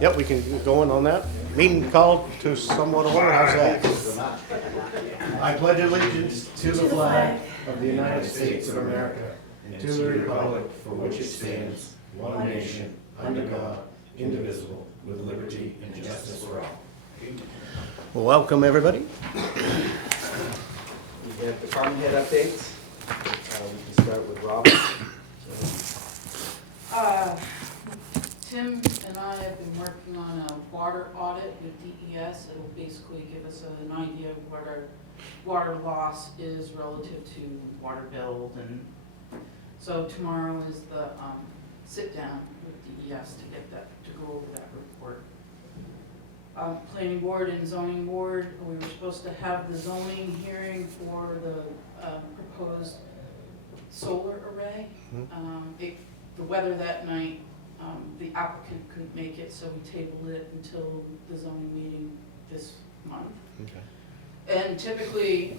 Yep, we can go in on that. Meeting called to somewhat order. How's that? I pledge allegiance to the flag of the United States of America and to the republic for which it stands, one nation, under God, indivisible, with liberty and justice for all. Well, welcome, everybody. We have department head updates. We can start with Robert. Tim and I have been working on a water audit with DES. It'll basically give us an idea of what our water loss is relative to water bill. And so tomorrow is the sit down with DES to get that, to go over that report. Planning board and zoning board, we were supposed to have the zoning hearing for the proposed solar array. The weather that night, the applicant couldn't make it, so we tabled it until the zoning meeting this month. Okay. And typically,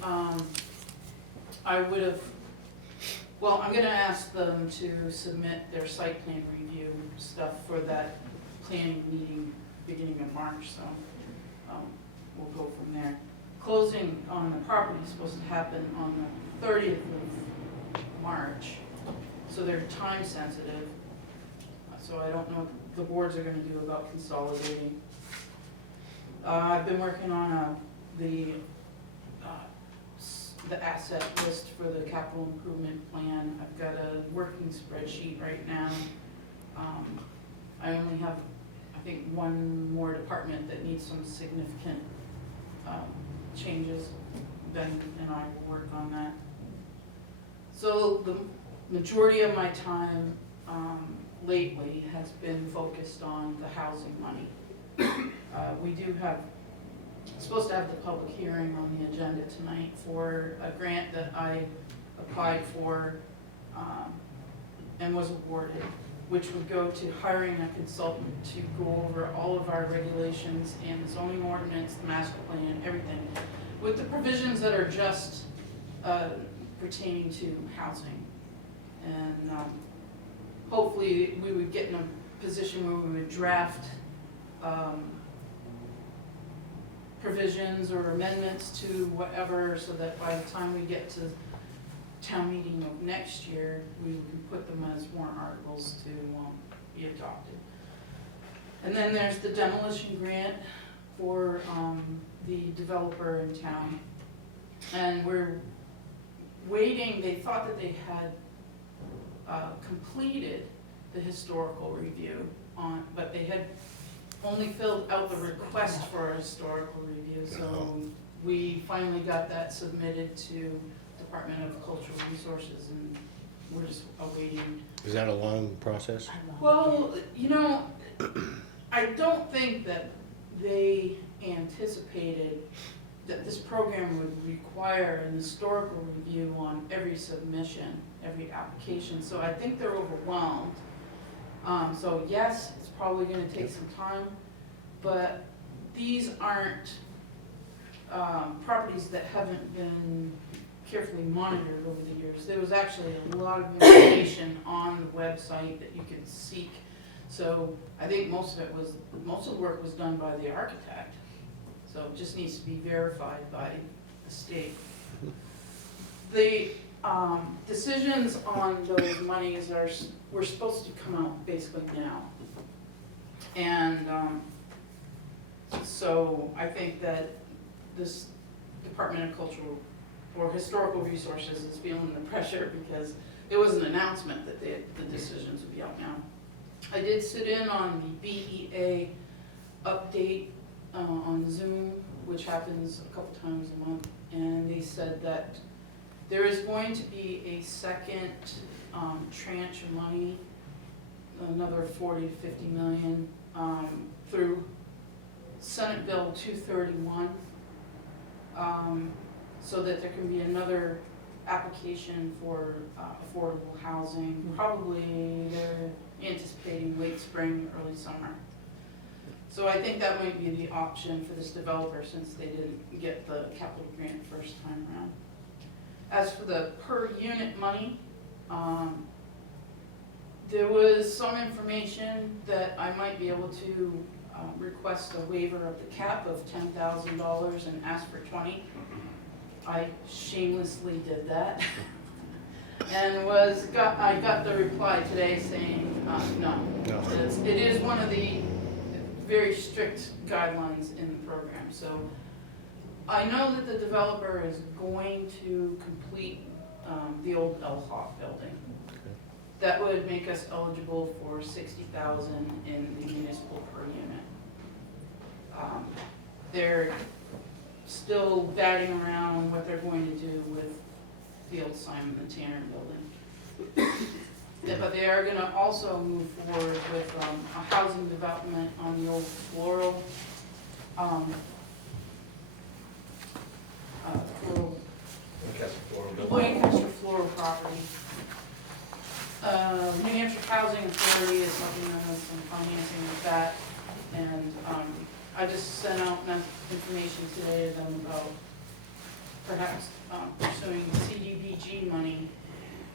I would have, well, I'm gonna ask them to submit their site plan review stuff for that planning meeting beginning of March, so we'll go from there. Closing on the property is supposed to happen on the 30th of March, so they're time sensitive. So I don't know what the boards are going to do about consolidating. I've been working on the asset list for the capital improvement plan. I've got a working spreadsheet right now. I only have, I think, one more department that needs some significant changes. Ben and I will work on that. So the majority of my time lately has been focused on the housing money. We do have, supposed to have the public hearing on the agenda tonight for a grant that I applied for and was awarded, which would go to hiring a consultant to go over all of our regulations and the zoning ordinance, the master plan, everything, with the provisions that are just pertaining to housing. And hopefully we would get in a position where we would draft provisions or amendments to whatever, so that by the time we get to town meeting of next year, we can put them as warrant articles to be adopted. And then there's the demolition grant for the developer in town. And we're waiting, they thought that they had completed the historical review on, but they had only filled out the request for a historical review, so we finally got that submitted to Department of Cultural Resources, and we're just awaiting. Is that a long process? Well, you know, I don't think that they anticipated that this program would require an historical review on every submission, every application, so I think they're overwhelmed. So yes, it's probably going to take some time, but these aren't properties that haven't been carefully monitored over the years. There was actually a lot of information on the website that you could seek. So I think most of the work was done by the architect. So it just needs to be verified by the state. The decisions on those monies were supposed to come out basically now. And so I think that this Department of Cultural or Historical Resources is feeling the pressure, because there was an announcement that the decisions would be out now. I did sit in on the BEA update on Zoom, which happens a couple times a month, and they said that there is going to be a second tranche of money, another 40 to 50 million, through Senate Bill 231, so that there can be another application for affordable housing. Probably they're anticipating late spring, early summer. So I think that might be the option for this developer, since they didn't get the capital grant first time around. As for the per unit money, there was some information that I might be able to request a waiver of the cap of $10,000 and ask for 20. I shamelessly did that. And I got the reply today saying, no. No. It is one of the very strict guidelines in the program. So I know that the developer is going to complete the old LHOP building. That would make us eligible for $60,000 in the municipal per unit. They're still batting around what they're going to do with the old Simon and Tanner building. But they are gonna also move forward with a housing development on the old floral, Lancaster floral property. New Hampshire Housing Authority is helping them with some financing with that. And I just sent out information today to them about perhaps pursuing CDBG money,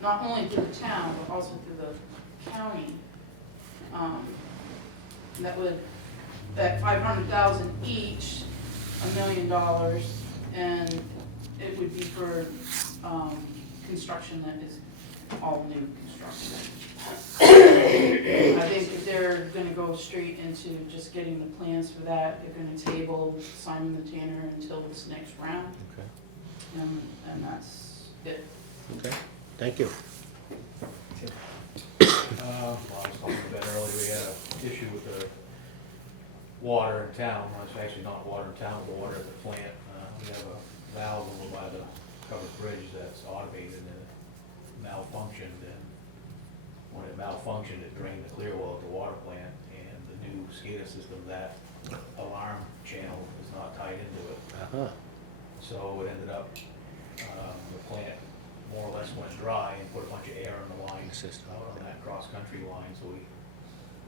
not only through the town, but also through the county. That would, at $500,000 each, $1 million, and it would be for construction that is all new construction. I think if they're gonna go straight into just getting the plans for that, they're gonna table Simon the Tanner until this next round. Okay. And that's it. Okay, thank you. Well, I was talking about earlier, we had an issue with the water in town. Well, it's actually not water in town, but water at the plant. We have a valve over by the covered bridge that's automated and it malfunctioned. And when it malfunctioned, it drained the clear well at the water plant. And the new SCADA system, that alarm channel is not tied into it. Uh-huh. So it ended up, the plant more or less went dry and put a bunch of air in the line System. out on that cross-country line. So we,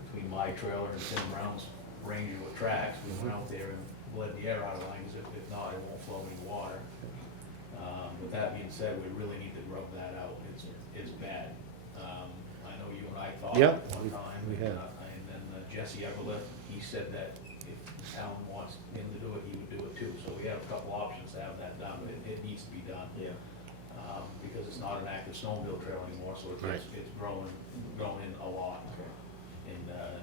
between my trailer and Tim Brown's Ranger with tracks, we went out there and bled the air out of the line, because if not, it won't flow any water. With that being said, we really need to rub that out. It's bad. I know you and I talked Yep, one time. we have. And then Jesse Everlith, he said that if the town wants him to do it, he would do it too. So we have a couple options to have that done, but it needs to be done. Yeah. Because it's not an active snowmobile trail anymore, so Right. it's grown in a lot. In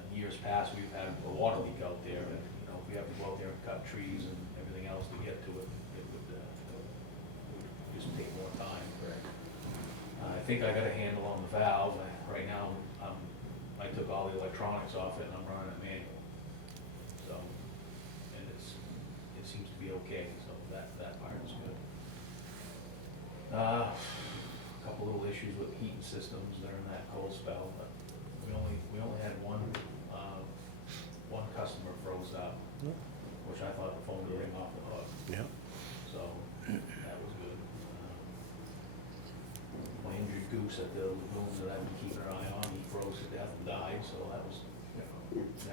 years past, we've had a water leak out there, and, you know, if we have to go out there and cut trees and everything else to get to it, it would just take more time. I think I got a handle on the valve. Right now, I took all the electronics off it and I'm running it manual. So, and it seems to be okay, so that part is good. A couple little issues with heating systems during that cold spell, but we only had one customer froze up, which I thought the phone would ring off the hook. Yeah. So that was good. My injured goose at the lagoon that I've been keeping an eye on, he froze to death and died, so that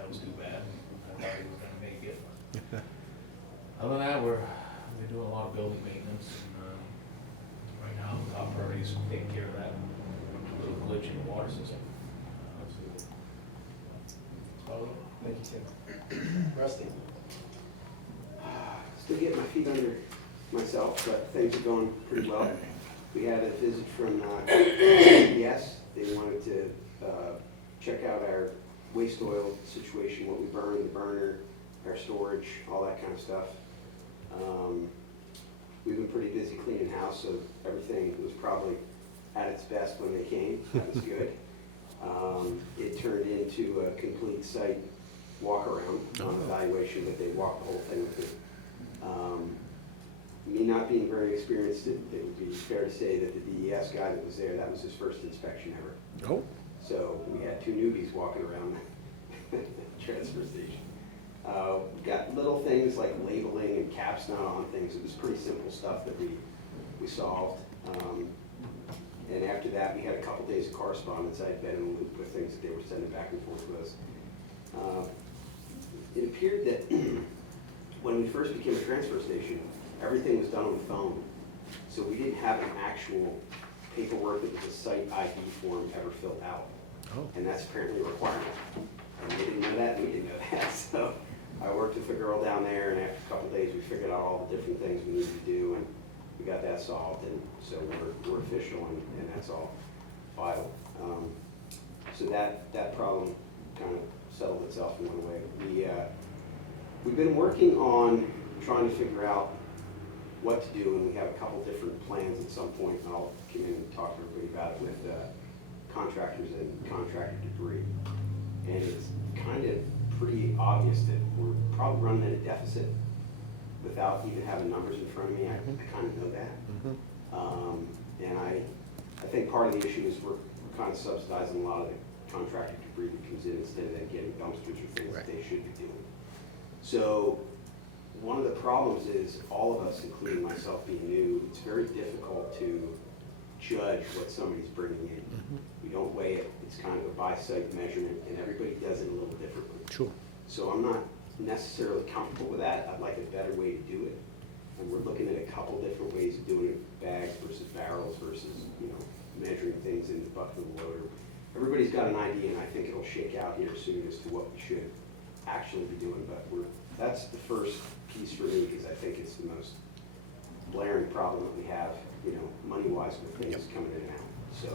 was too bad. I thought he was gonna make it. Other than that, we're doing a lot of building maintenance, and right now, the top priority is taking care of that little glitch in the water system. Let's see what. Thank you, Tim. Rusty? Still getting my feet under myself, but things are going pretty well. We had a visit from CES. They wanted to check out our waste oil situation, what we burn, the burner, our storage, all that kind of stuff. We've been pretty busy cleaning house, so everything was probably at its best when they came. That was good. It turned into a complete site walk-around on evaluation, but they walked the whole thing with me. Me not being very experienced, it would be fair to say that the DES guy that was there, that was his first inspection ever. Oh. So we had two newbies walking around the transfer station. Got little things like labeling and caps not on things. It was pretty simple stuff that we solved. And after that, we had a couple days of correspondence. I had been in the loop with things that they were sending back and forth with us. It appeared that when we first became a transfer station, everything was done on the phone. So we didn't have an actual paperwork that was a site ID form ever filled out. Oh. And that's apparently a requirement. And they didn't know that, and we didn't know that. So I worked with a girl down there, and after a couple of days, we figured out all the different things we needed to do, and we got that solved, and so we're official, and that's all filed. So that problem kind of settled itself and went away. We've been working on trying to figure out what to do, and we have a couple different plans at some point, and I'll come in and talk to everybody about it with contractors and contractor debris. And it's kind of pretty obvious that we're probably running at a deficit without even having numbers in front of me. I kind of know that. And I think part of the issue is we're kind of subsidizing a lot of the contractor debris that comes in instead of them getting dumpsters or things that they should be doing. So one of the problems is all of us, including myself being new, it's very difficult to judge what somebody's bringing in. We don't weigh it. It's kind of a by-site measurement, and everybody does it a little differently. Sure. So I'm not necessarily comfortable with that. I'd like a better way to do it. And we're looking at a couple different ways of doing it, bags versus barrels versus, measuring things in the bucket of the loader. Everybody's got an idea, and I think it'll shake out here soon as to what we should actually be doing. But that's the first piece for me, because I think it's the most blaring problem that we have, money-wise with things coming in and out. So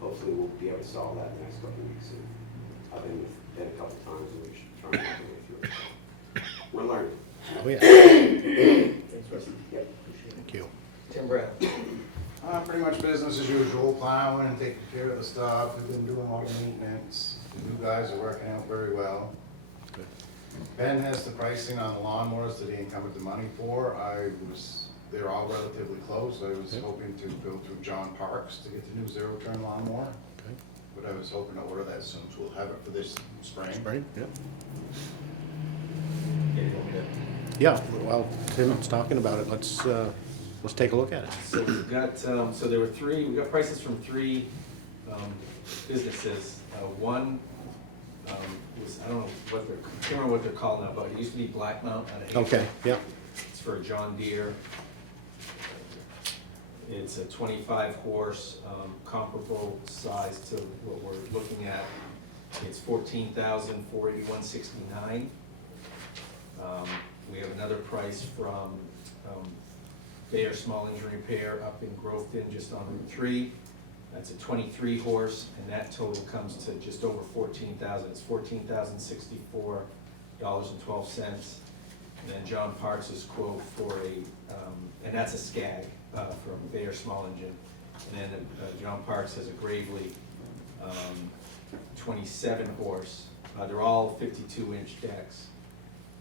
hopefully we'll be able to solve that in the next couple of weeks. And I've been with Ben a couple times, and we're just trying to make our way through it. We're learning. Oh, yeah. Thanks, Rusty. Yep. Thank you. Tim Brown. Pretty much business as usual, plowing and taking care of the stuff. We've been doing all the maintenance. The new guys are working out very well. Good. Ben has the pricing on the lawnmowers that he encumbered the money for. They're all relatively close. I was Yep. hoping to go through John Parks to get the new zero-turn lawnmower, Okay. but I was hoping to order that soon, so we'll have it for this spring. Spring, yep. Yeah, you want me to- Yeah, well, Tim's talking about it. Let's take a look at it. So we've got, so there were we got prices from three businesses. One was, I don't know what I can't remember what they're called now, but it used to be Black Mount out of Hazel. Okay, yep. It's for a John Deere. It's a 25 horse, comparable size to what we're looking at. It's $14,481.69. We have another price from Bayer Small Engine Repair up in Groveton, just on Route 3. That's a 23 horse, and that total comes to just over $14,000. It's $14,064.12. And then John Parks' quote for and that's a Skag from Bayer Small Engine. And then John Parks has a Gravely 27 horse. They're all 52-inch decks.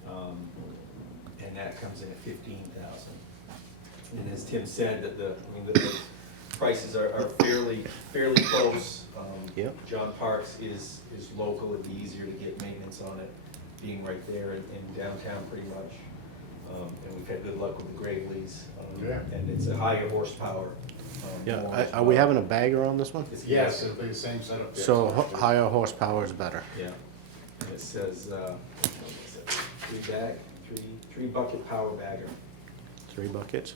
And that comes in at $15,000. And as Tim said, the prices are fairly close. Yep. John Parks is local. It'd be easier to get maintenance on it, being right there in downtown pretty much. And we've had good luck with the Gravely's. Yeah. And it's a higher horsepower. Yeah, more are we horsepower. having a bagger on this one? It's- Yes, it'll be the same setup. there. So higher horsepower is better. Yeah. And it says, three bucket power bagger. 3 buckets.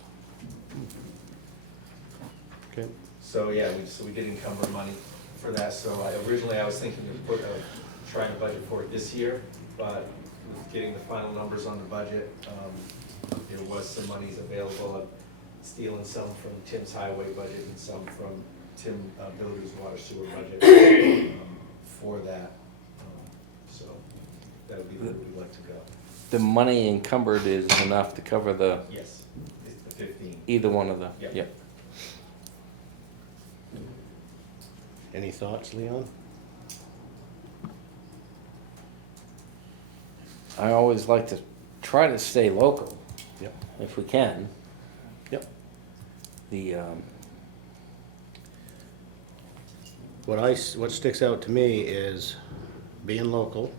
Okay. So, yeah, we did encumber money for that, so originally I was thinking of trying to budget for it this year, but with getting the final numbers on the budget, there was some monies available. I'm stealing some from Tim's highway budget and some from Tim Builder's water sewer budget for that. So that would be where we'd like to go. The money encumbered is enough to cover Yes, it's the 15. either one of the, Yep. yep. Any thoughts, Leon? I always like to try to stay local, Yep. if we can. Yep. The, What sticks out to me is being local,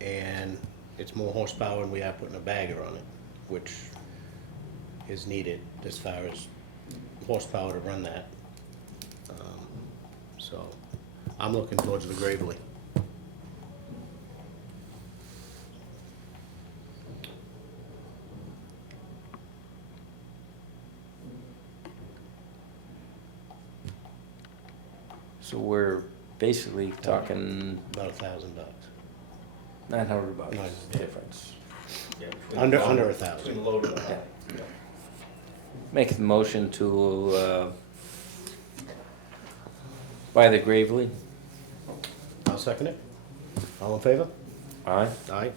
and it's more horsepower, and we are putting a bagger on it, which is needed as far as horsepower to run that. So I'm looking towards the Gravely. so we're basically talking About $1,000. $900 Nice. difference. Yeah, between Under- the low- under 1,000. Between the low to the high. Yeah. Make the motion to buy the Gravely. I'll second it. All in favor? Aye. Aye.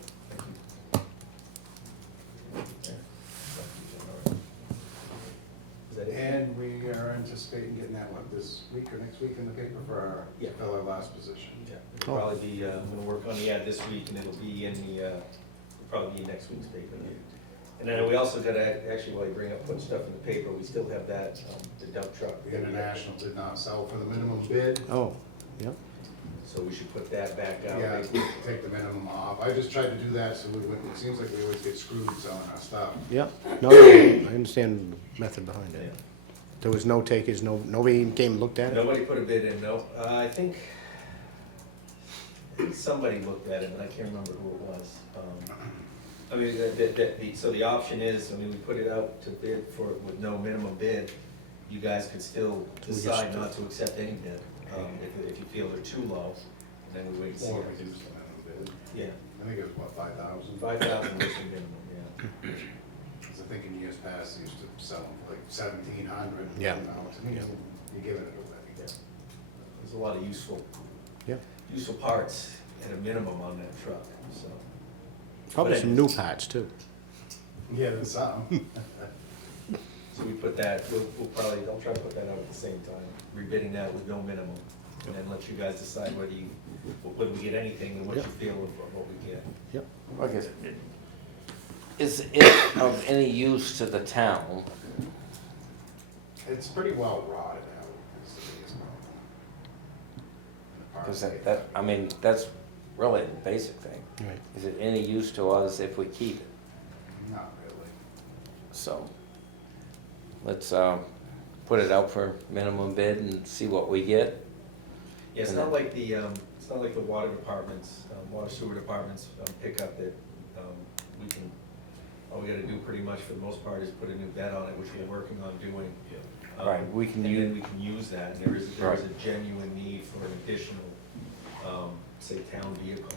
Is that it? And we are anticipating getting that one this week or next week in the paper for our, Yeah. to fill our last position. Yeah, it'll probably be, I'm gonna work on the ad this week, and it'll be in the, it'll probably be in next week's paper. And then we also gotta, actually, while you bring up putting stuff in the paper, we still have that, the dump truck. The International did not sell for the minimum bid. Oh, yeah. So we should put that back out. Yeah, take the minimum off. I just tried to do that so we wouldn't, it seems like we always get screwed selling our stuff. Yeah. No, I understand the method behind Yeah. it. There was no takers, nobody came and looked at it? Nobody put a bid in, no. I think somebody looked at it, but I can't remember who it was. I mean, so the option is, I mean, we put it out to bid for, with no minimum bid. You guys could still decide not to accept any bid, if you feel they're too low, then we wait and see. Or reduce the minimum bid. Yeah, I think it was what, 5,000? 5,000 was the minimum, yeah. Because I think in years past, they used to sell them for like 1,700. Yeah. You know, to me, you're giving it away. Yeah. There's a lot of useful Yeah. parts at a minimum on that truck, so. Probably But some new parts too. Yeah, there's some. So we put that, we'll probably, I'll try to put that out at the same time, rebidding that with no minimum, and then let you guys decide whether we get anything and what you feel of what we get. Yep. Okay. Is it of any use to the town? It's pretty well rotted out. is the biggest problem. Because I mean, that's really the basic thing. Right. Is it any use to us if we keep it? Not really. So, let's put it out for minimum bid and see what we get. Yeah, it's not like the water departments, water sewer departments pickup that we can, all we gotta do pretty much for the most part is put a new bed on it, which we're working on doing. Right, we can And then use- we can use that, and there is a Right. genuine need for an additional, say, town vehicle.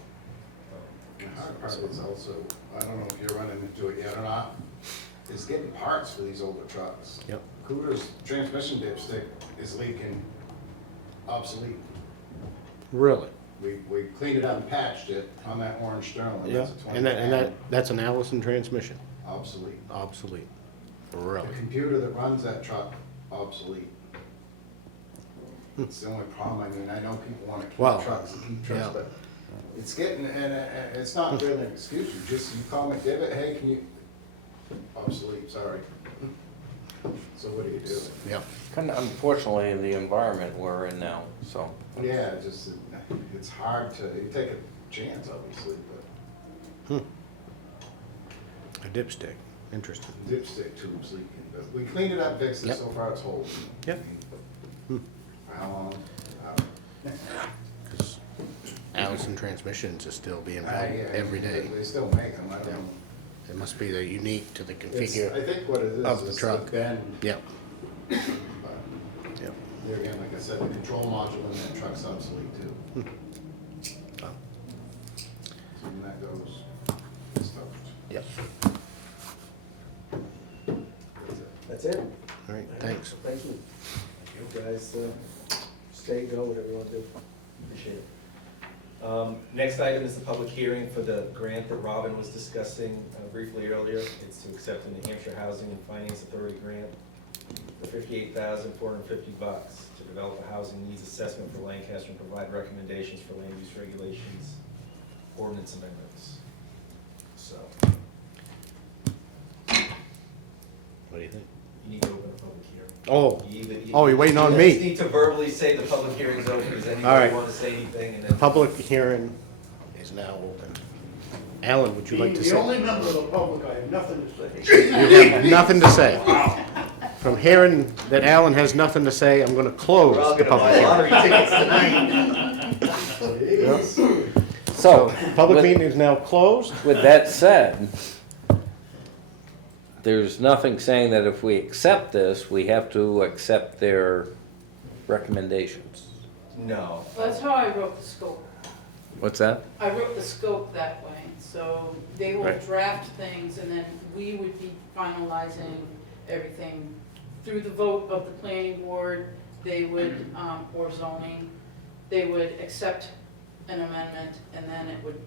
The hard part is also, I don't know if you're running into it yet or not, is getting parts for these older trucks. Yep. Cooter's transmission dipstick is leaking obsolete. Really? We cleaned it out and patched it on that orange Sterling. Yeah. That's a And that, 2010. that's an Allison transmission? Obsolete. Obsolete. The Really? computer that runs that truck, obsolete. It's the only problem, I mean, I know people wanna Well, keep trucks and keep yeah. trucks, but it's getting, and it's not really an excuse, you just, you call McDevitt, hey, can you, obsolete, sorry. So what do you do? Yep. Kind of unfortunately, the environment we're in now, so. Yeah, just, it's hard to, you take a chance, obviously, but A dipstick. Interesting. dipstick tube's leaking, but we cleaned it up, fixed it, Yep. so far it's holding. Yep. For how long? Because Allison transmissions are still being Yeah, built every day. They still make them, I don't know. It must be they're unique to the It's- configure. I think what it is. of the is truck. bend, Yep. but Yep. there again, like I said, the control module in that truck's obsolete too. Oh, So when that goes, it's toast. Yep. That's it. All right, thanks. Thank you. You guys, stay, go, whatever you want to do. Appreciate it. Next item is the public hearing for the grant that Robin was discussing briefly earlier. It's to accept the New Hampshire Housing and Finance Authority grant for $58,450 to develop a housing needs assessment for Lancaster and provide recommendations for land use regulations, ordinance amendments. So, What do you think? you need to open a public hearing. Oh, You Oh, you're waiting on you me. just need to verbally say the public hearing's open. Does All anybody right. want to say anything? And the then public hearing is now open. Alan, would you like to The say? only member of the public, I have nothing to say. You have nothing to say. From hearing that Alan has nothing to say, I'm gonna close We're all the gonna public buy hearing. lottery tickets tonight. So, Public with- meeting is now closed. with that said, there's nothing saying that if we accept this, we have to accept their recommendations. No. That's how I wrote the scope. What's that? I wrote the scope that way, so they will Right. draft things and then we would be finalizing everything through the vote of the planning board. They would, or zoning, they would accept an amendment and then it would,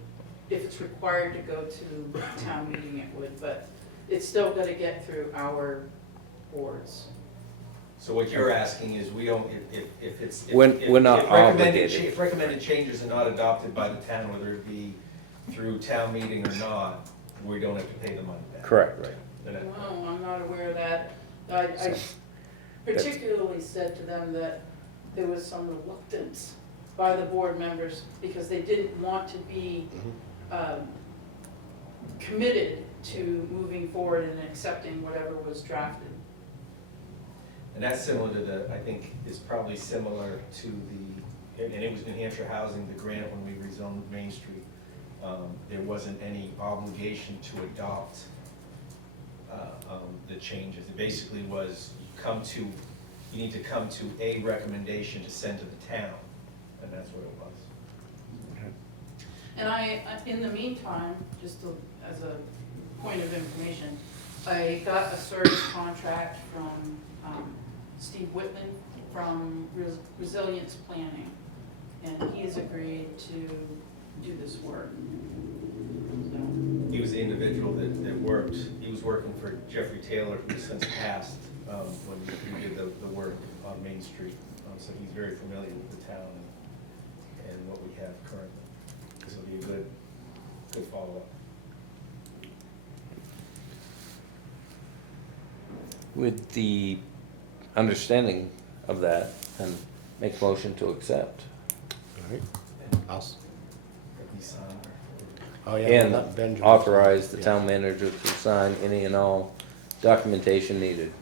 if it's required to go to town meeting, it would, but it's still gonna get through our boards. So what you're asking is, we don't, if it's. if- We're if- not if recommended obligated. cha- If recommended changes are not adopted by the town, whether it be through town meeting or not, we don't have to pay the money back. Correct. Right. And that- Well, I'm not aware of that. I particularly said to them that there was some reluctance by the board members because they didn't want to be committed to moving forward and accepting whatever was drafted. And that's similar to the, I think, is probably similar to the, and it was New Hampshire Housing, the grant when we rezoned Main Street. There wasn't any obligation to adopt the changes. It basically was, you need to come to a recommendation to send to the town, and that's what it was. And in the meantime, just as a point of information, I got a service contract from Steve Whitman from Resilience Planning, and he has agreed to do this work. So, He was the individual that worked, he was working for Jeffrey Taylor, who's since passed, when we did the work on Main Street. So he's very familiar with the town and what we have currently. This will be a good follow-up. With the understanding of that, and make a motion to accept. All right. Have we signed Oh, yeah. And not Benjamin. authorize the Yeah. town manager to sign any and all documentation needed.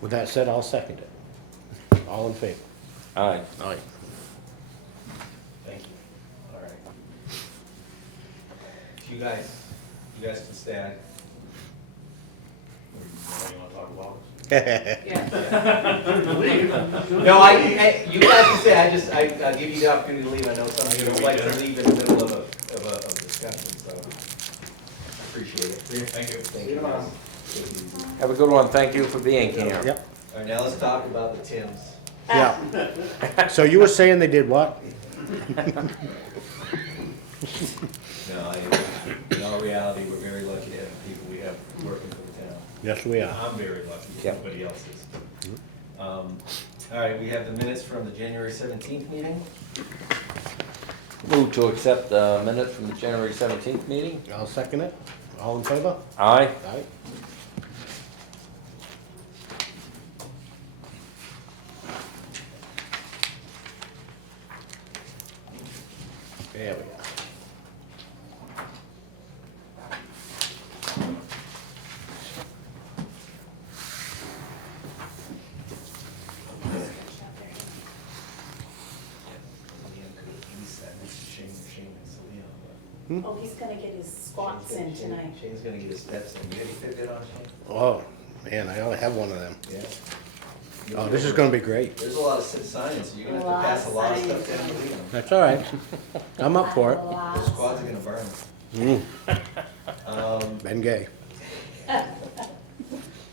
With that said, I'll second it. All in favor? Aye. Aye. Thank you. All right. If you guys can stay. You wanna talk about it? yeah. No, you guys can stay, I'll give you the opportunity to leave, I know some of you don't like to leave in the middle of a discussion, so appreciate it. Thank you. Thank you guys. Have a good one. Thank you for being here. Yep, All right, now let's talk about the Tims. yeah. So you were saying they did what? No, in all reality, we're very lucky to have the people we have working for the town. Yes, we are. I'm very lucky, Yep. nobody else is. All right, we have the minutes from the January 17th meeting. Move to accept the minutes from the January 17th meeting. I'll second it. All in favor? Aye. Aye. There we go. Oh, he's gonna get his squats in tonight. Shane's gonna get his steps in. You have your Fitbit on, Shane? Oh, man, I ought to have one of them. Yeah. Oh, this is gonna be great. There's a lot of science, you're gonna have to pass a lot of stuff down to Liam. That's all right. I'm up for it. The squads are gonna burn. Ben Gay.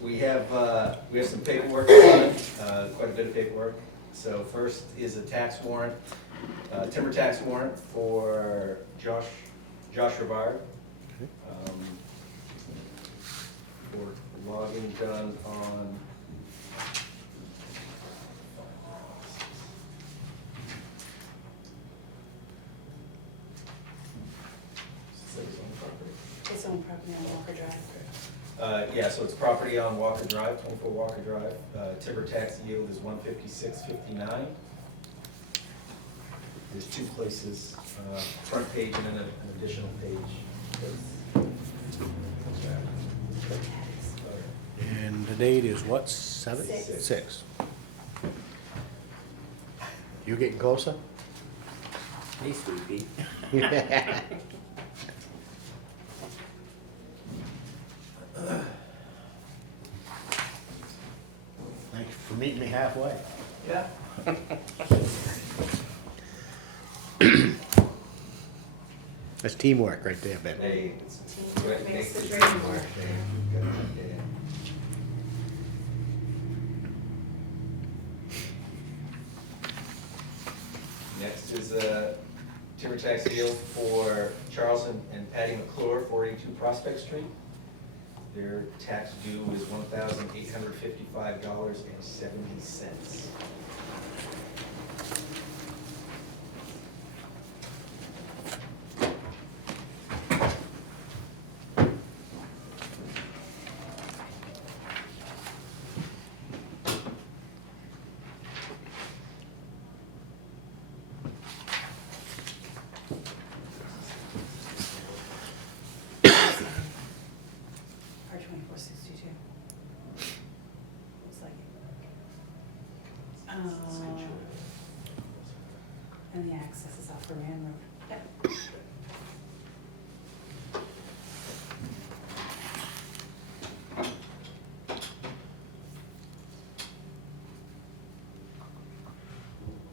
We have some paperwork to sign, quite a bit of paperwork. So first is a tax warrant, timber tax warrant for Josh Rivard. For logging done on. His own property on Walker Drive. Yeah, so it's property on Walker Drive, 24 Walker Drive. Timber tax yield is 156.59. There's two places, front page and then an additional page. And the date is what, 7? Six. 6. You getting closer? Hey, Sweet Pea. Thanks for meeting me halfway. Yeah. That's teamwork right there, Ben. Hey, Teamwork makes the dream work. Next is a timber tax deal for Charles and Patty McClure, 482 Prospect Street. Their tax due is $1,855.70. R 2462. Looks like it. And the access is off Moran Road. Yep.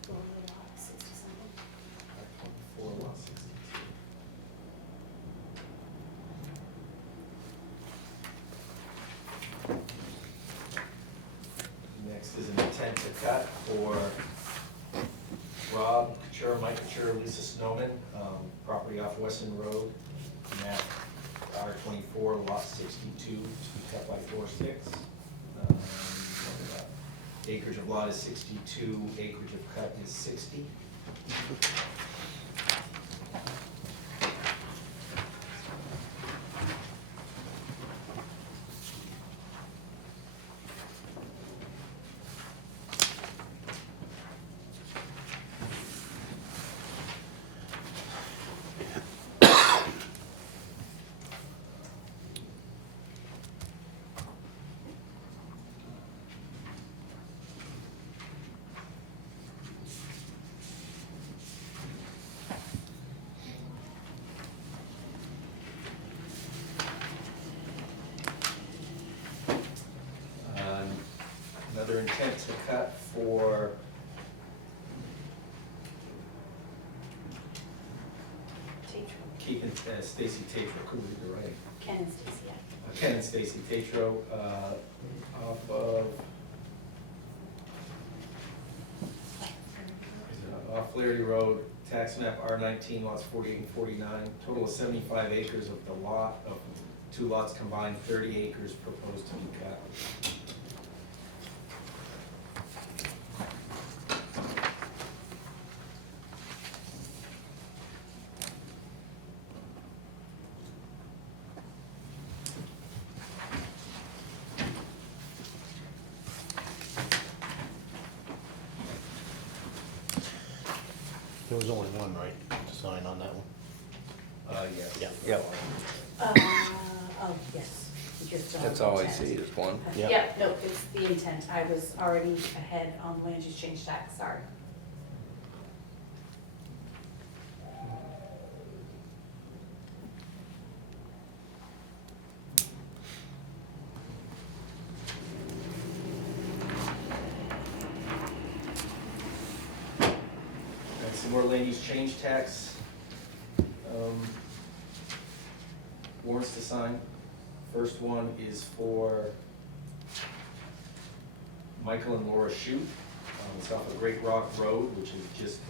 Lot 60 something. Next is an intent to cut for Rob Couture, Mike Couture, Lisa Snowman, property off Weston Road, map R24, lot 62, to be cut by 4/6. Acreage of lot is 62, acreage of cut is 60. Another intent to cut for Tatro. Keith and Stacy Tatro, could read the right. Ken and Stacy, yeah. Ken and Stacy Tatro, off of, off Flaherty Road, tax map R19, lots 48 and 49, total of 75 acres of the lot, of 2 lots combined, 30 acres proposed to be cut. There was only one, right, to sign on that one? Yes. Yeah. Yep. Oh, yes. Just, That's all I intent. see is one. Yeah. Yep, no, it's the intent. I was already ahead on land use change tax, sorry. And some more land use change tax warrants to sign. First one is for Michael and Laura Shute. It's off of Great Rock Road, which is just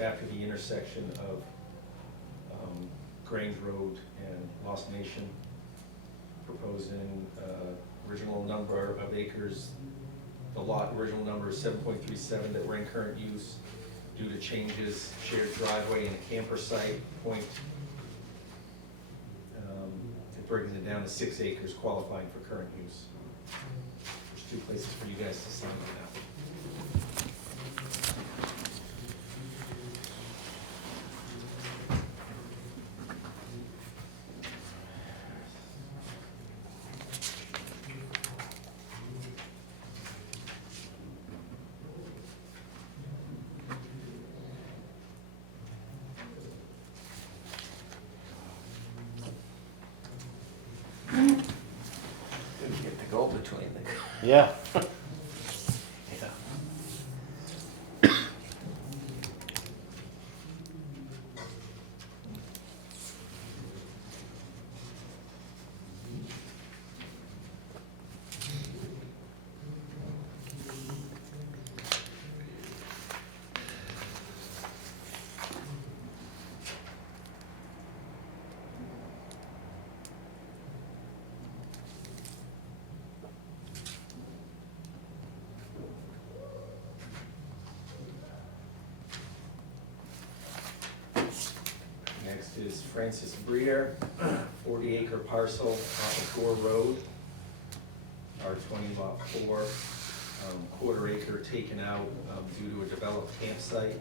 after the intersection of Grange Road and Lost Nation. Proposing original number of acres, the lot original number is 7.37 that were in current use. Due to changes, shared driveway and a camper site point, it brings it down to 6 acres qualifying for current use. There's 2 places for you guys to sign on that. Didn't get to go between the. Yeah. Yeah. is Francis Breer, 40-acre parcel off of Gore Road, R20 lot 4, quarter acre taken out due to a developed campsite.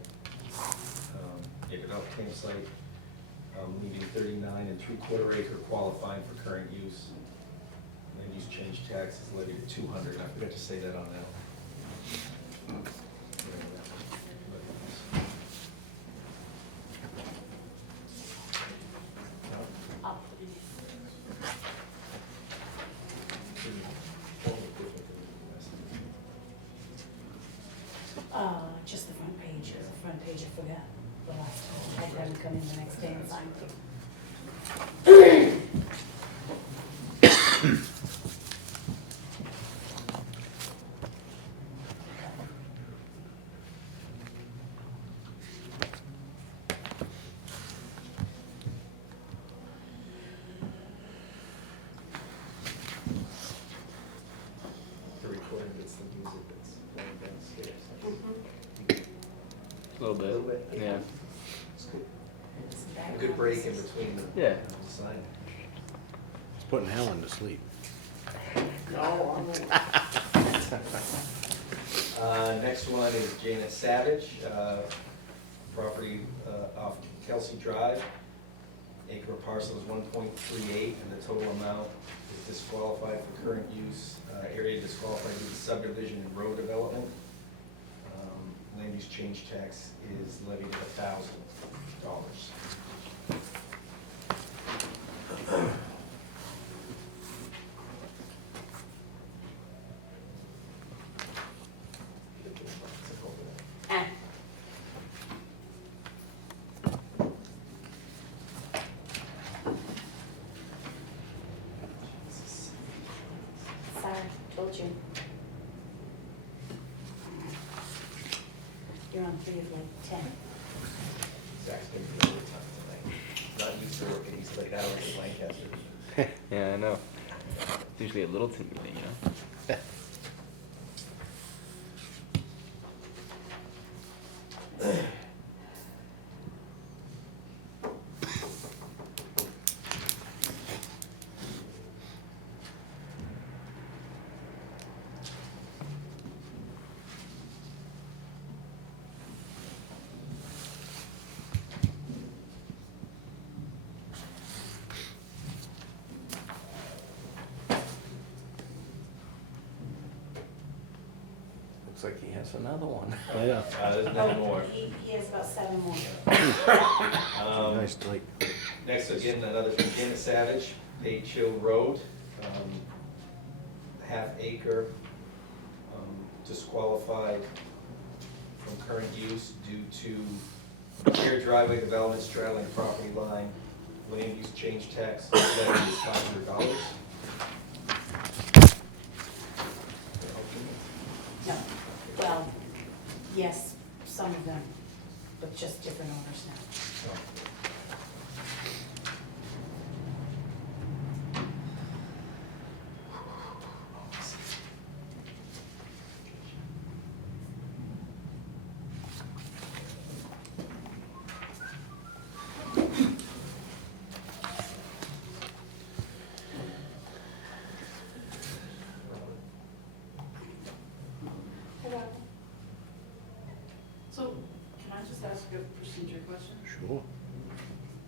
Developed campsite, leaving 39 3/4 acre qualifying for current use. Land use change tax is levied at 200. I forgot to say that on that. Up. Just the front page, I forgot the last time. I had them come in the next day and sign it. The recording gets the music that's playing downstairs. A little A little bit. Yeah. It's good. A good break in between the Yeah. sign. It's putting Helen to sleep. No, I'm, Next one is Janet Savage, property off Kelsey Drive. Acre of parcel is 1.38, and the total amount is disqualified for current use. Area disqualified due to subdivision and road development. Land use change tax is levied at $1,000. Ah. Sorry, told you. You're on 3 of like 10. Zach's gonna be really tough tonight. Not used to working these late hours in Lancaster. Yeah, I know. It's usually a little too early, you know? Looks like he has another one. Yeah. There's no more. He has about 7 more. Nice night. Next, again, another from Janet Savage, Page Hill Road, half acre, disqualified from current use due to shared driveway development straddling property line. Land use change tax levy is $500. No, well, yes, some of them, but just different owners now. So, can I just ask a procedure question? Sure.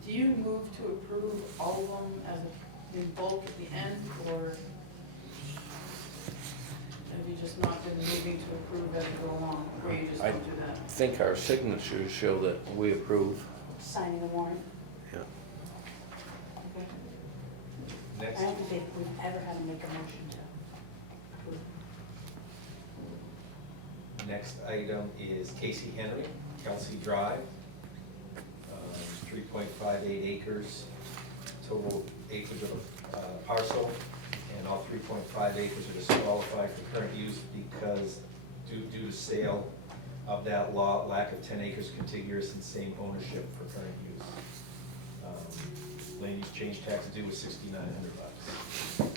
Do you move to approve all of them as a, in bulk at the end, or have you just not been moving to approve as you go along, or you just I- don't do that? I think our signatures show that we approve. Signing the warrant. Yeah. Okay. Next. I don't think we've ever had to make a motion to approve. Next item is Casey Henry, Kelsey Drive, 3.58 acres, total acreage of a parcel, and all 3.5 acres are disqualified for current use because due to sale of that lot, lack of 10 acres contiguous and same ownership for current use. Land use change tax due is $6,900.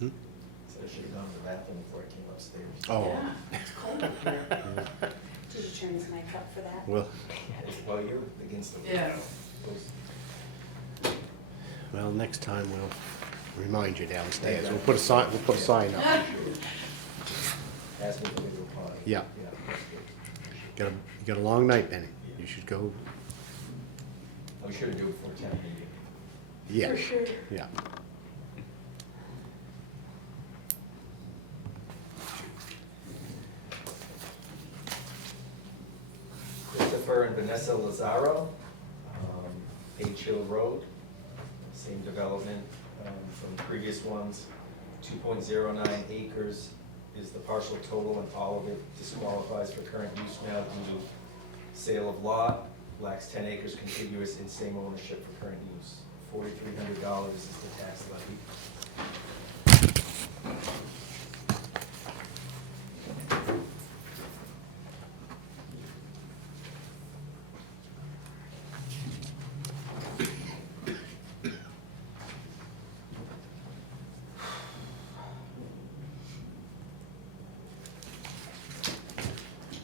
So I should have gone to the bathroom before I came upstairs. Oh, Yeah, it's cold up here. Did you turn his mic up for that? well, Well, you're against the. Yeah. well, next time we'll remind you downstairs. We'll put a sign up. Ask me for me to apply. Yeah. Yeah. You got a long night, Benny. You should go, I'm sure to do it before town meeting. yeah, For sure. yeah. Christopher and Vanessa Lazaro, Page Hill Road, same development from previous ones. 2.09 acres is the partial total, and all of it disqualifies for current use now due to sale of lot, lacks 10 acres contiguous in same ownership for current use. $4,300 is the tax levy.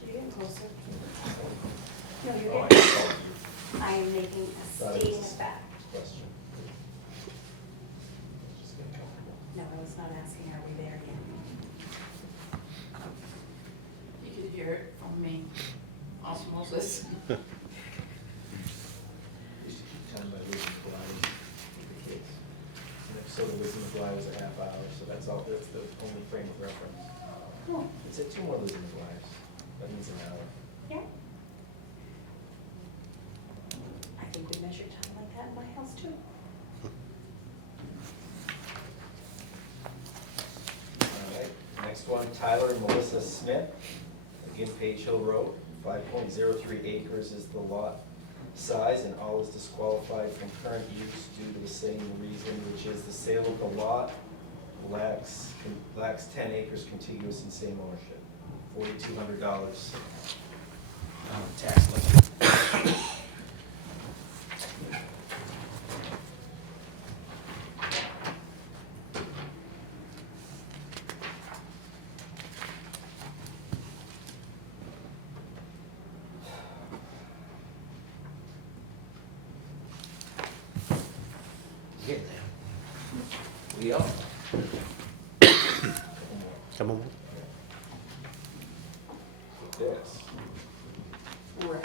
You're getting closer. No, Oh, you're I getting, called you. I am making a Thought it statement was- of fact. Question. Just get comfortable. No, I was not asking, are we there yet? You could hear it from me, osmosis. Used to keep time by Wisdom of July with the kids. An episode of Wisdom of July was a half hour, so that's all, that's the only frame of reference. Oh, It's at 2 more Wisdom of July, that means an hour. yeah. I think we measure time like that in my house too. All right, next one, Tyler and Melissa Smith, again, Page Hill Road, 5.03 acres is the lot size, and all is disqualified from current use due to the same reason, which is the sale of the lot lacks 10 acres contiguous in same ownership. $4,200 tax levy. Getting there. We are. Come on. This, Right.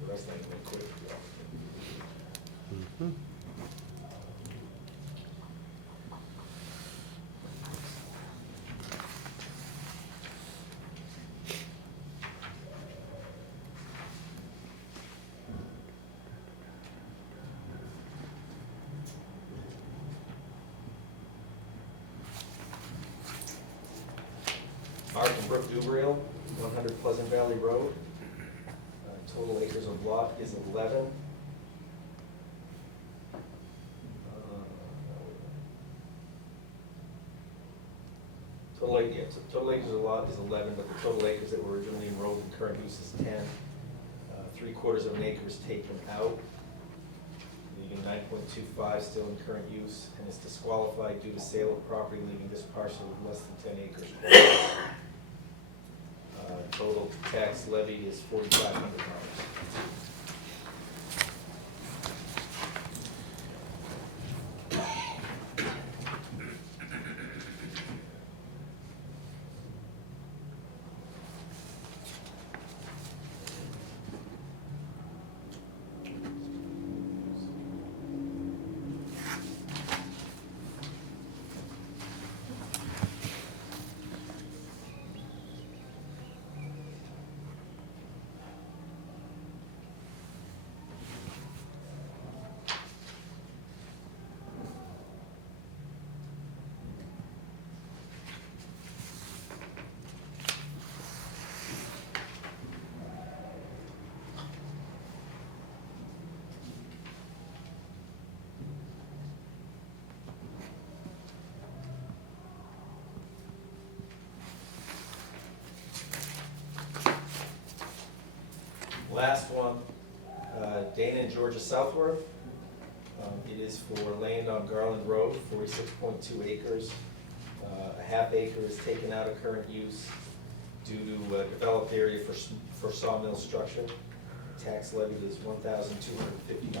the rest I can make quick. Mhm. Mark and Brooke Dubriel, 100 Pleasant Valley Road. Total acres of lot is 11. Total acres of lot is 11, but the total acres that were originally enrolled in current use is 10. 3/4 of an acre is taken out, leaving 9.25 still in current use, and is disqualified due to sale of property, leaving this parcel with less than 10 acres. Total tax levy is $4,500. Last one, Dana and Georgia Southworth. It It is for land on Garland Road, 46.2 acres. A half acre is taken out of current use due to a developed area for sawmill structure. Tax levy is $1,250.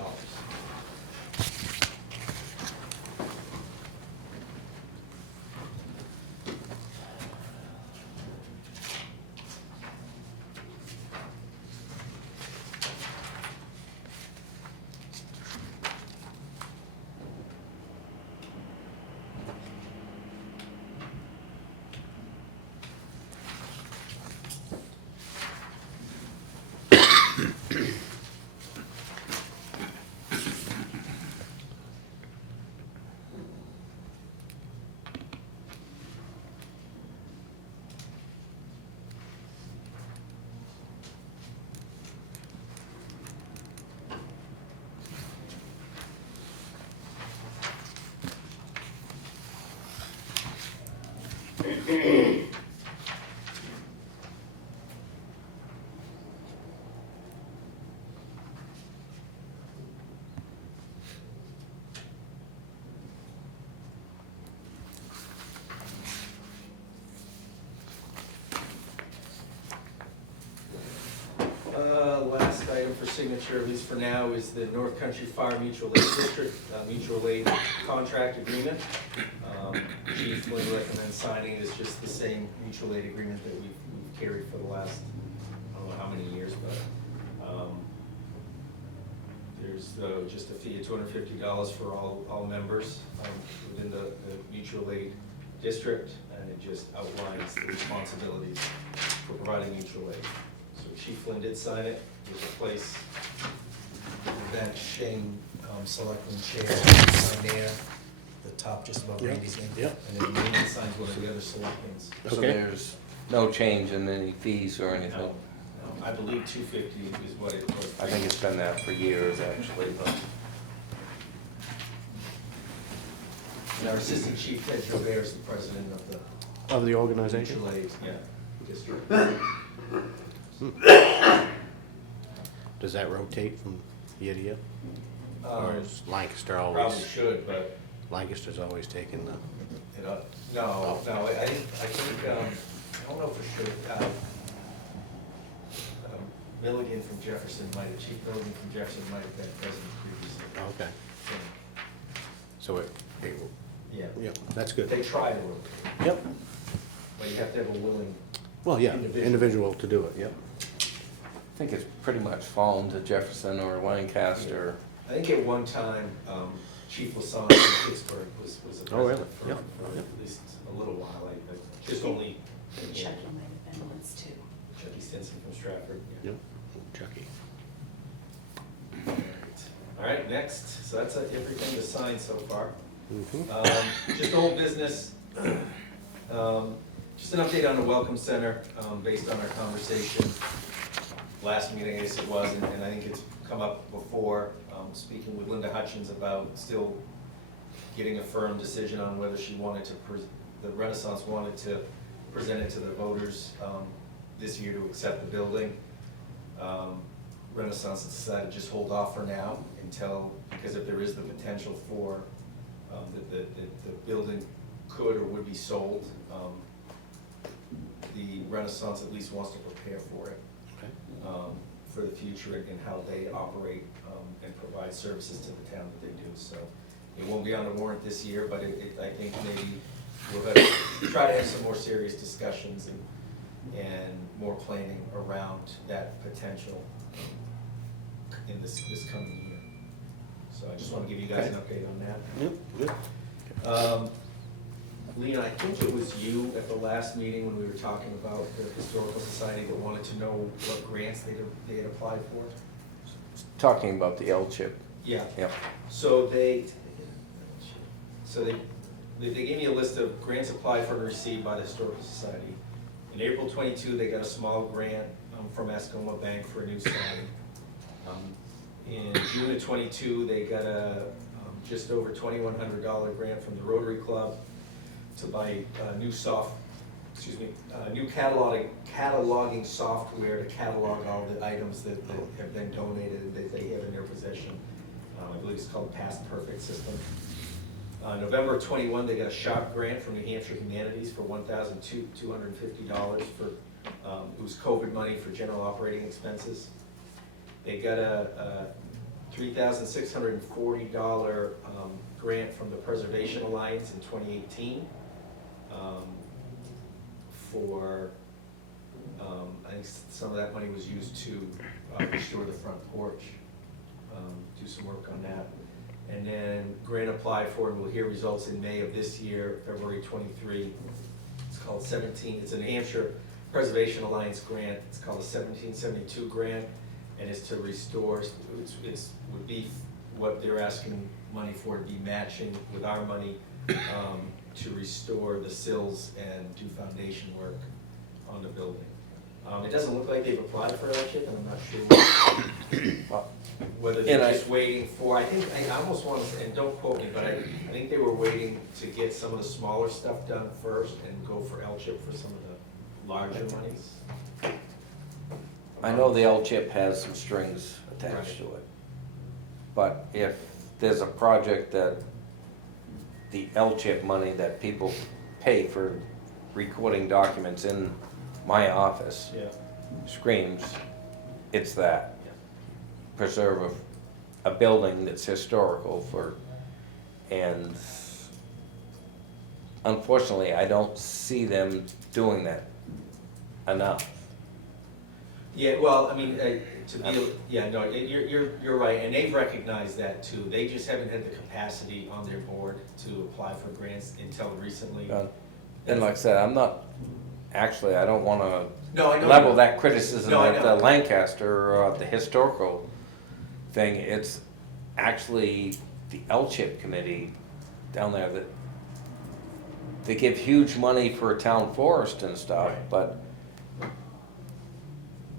Last item for signature, at least for now, is the North Country Fire Mutual Aid District Mutual Aid Contract Agreement. Chief Flynn recommends signing it. It's just the same mutual aid agreement that we've carried for the last, I don't know how many years, but there's just a fee of $250 for all members within the mutual aid district, and it just outlines the responsibilities for providing mutual aid. So Chief Flynn did sign it. There's a place, the bench, Shane, Selectman Chair, sign there, the top just above Yeah. Randy's name. Yep. And then Randy signs one of the other selectmen's. So Okay. there's no change in any fees or anything? No, I believe $250 is what it was. I think it's been that for years, actually, but. And our Assistant Chief, Ted Joubert, is the president of the organization? mutual aid, district. Does that rotate from year to year? Or is Lancaster Probably always, should, but Lancaster's always taking the, no, I think, I don't know for sure. Milligan from Jefferson might have, Chief Milligan from Jefferson might have been president previously. okay. So Yeah, yeah, that's good. they try to rotate, Yep. but you have to have a willing, Well, yeah, Individual. individual to do it, yep. I think it's pretty much fallen to Jefferson or Lancaster. I think at one time, Chief Lassonde from Pittsburgh was a Oh, really? president for Yep. at least a little while, I just only. Chucky might have been once too. Chucky Stinson from Stratford. Yep, Chucky. All right, next, so that's everything to sign so far. Mhm. Just old business, just an update on the Welcome Center, based on our conversation last meeting, I guess it was, and I think it's come up before, speaking with Linda Hutchins about still getting a firm decision on whether she wanted to, the Renaissance wanted to present it to the voters this year to accept the building. Renaissance decided to just hold off for now until, because if there is the potential for, the building could or would be sold, the Renaissance at least wants to prepare for it, Okay. for the future and how they operate and provide services to the town that they do. So it won't be on the warrant this year, but I think maybe we're gonna try to have some more serious discussions and more planning around that potential in this coming year. So I just want to give you guys an update on that. Yep, good. Lena, I think it was you at the last meeting when we were talking about the Historical Society that wanted to know what grants they had applied for. Talking about the L-chip. Yeah. Yep. So they gave me a list of grants applied for and received by the Historical Society. In April 22, they got a small grant from Ascoma Bank for a new sign. In June of 22, they got a just over $2,100 grant from the Rotary Club to buy new cataloging software to catalog all the items that have been donated that they have in their possession. I believe it's called Past Perfect System. November of 21, they got a SHOP grant from New Hampshire Humanities for $1,250 for, it was COVID money for general operating expenses. They got a $3,640 grant from the Preservation Alliance in 2018 for, I think some of that money was used to restore the front porch, do some work on that. And then grant applied for, and we'll hear results in May of this year, February 23. It's called it's a New Hampshire Preservation Alliance grant. It's called a 1772 grant, and it's to restore, would be what they're asking money for, to be matching with our money to restore the sills and do foundation work on the building. It doesn't look like they've applied for that yet, and I'm not sure whether they're just waiting for, I almost want to, and don't quote me, but I think they were waiting to get some of the smaller stuff done first and go for L-chip for some of the larger monies. I know the L-chip has some strings attached to it. But if there's a project that the L-chip money that people pay for recording documents in my office screams, it's that. Preserve a building that's historical for, and unfortunately, I don't see them doing that enough. Yeah, well, I mean, you're right, and they've recognized that too. They just haven't had the capacity on their board to apply for grants until recently. And like I said, I don't wanna No, I know. level that criticism No, I at know. the Lancaster or at the historical thing. It's actually the L-chip committee down there that they give huge money for a town forest and stuff, Right. but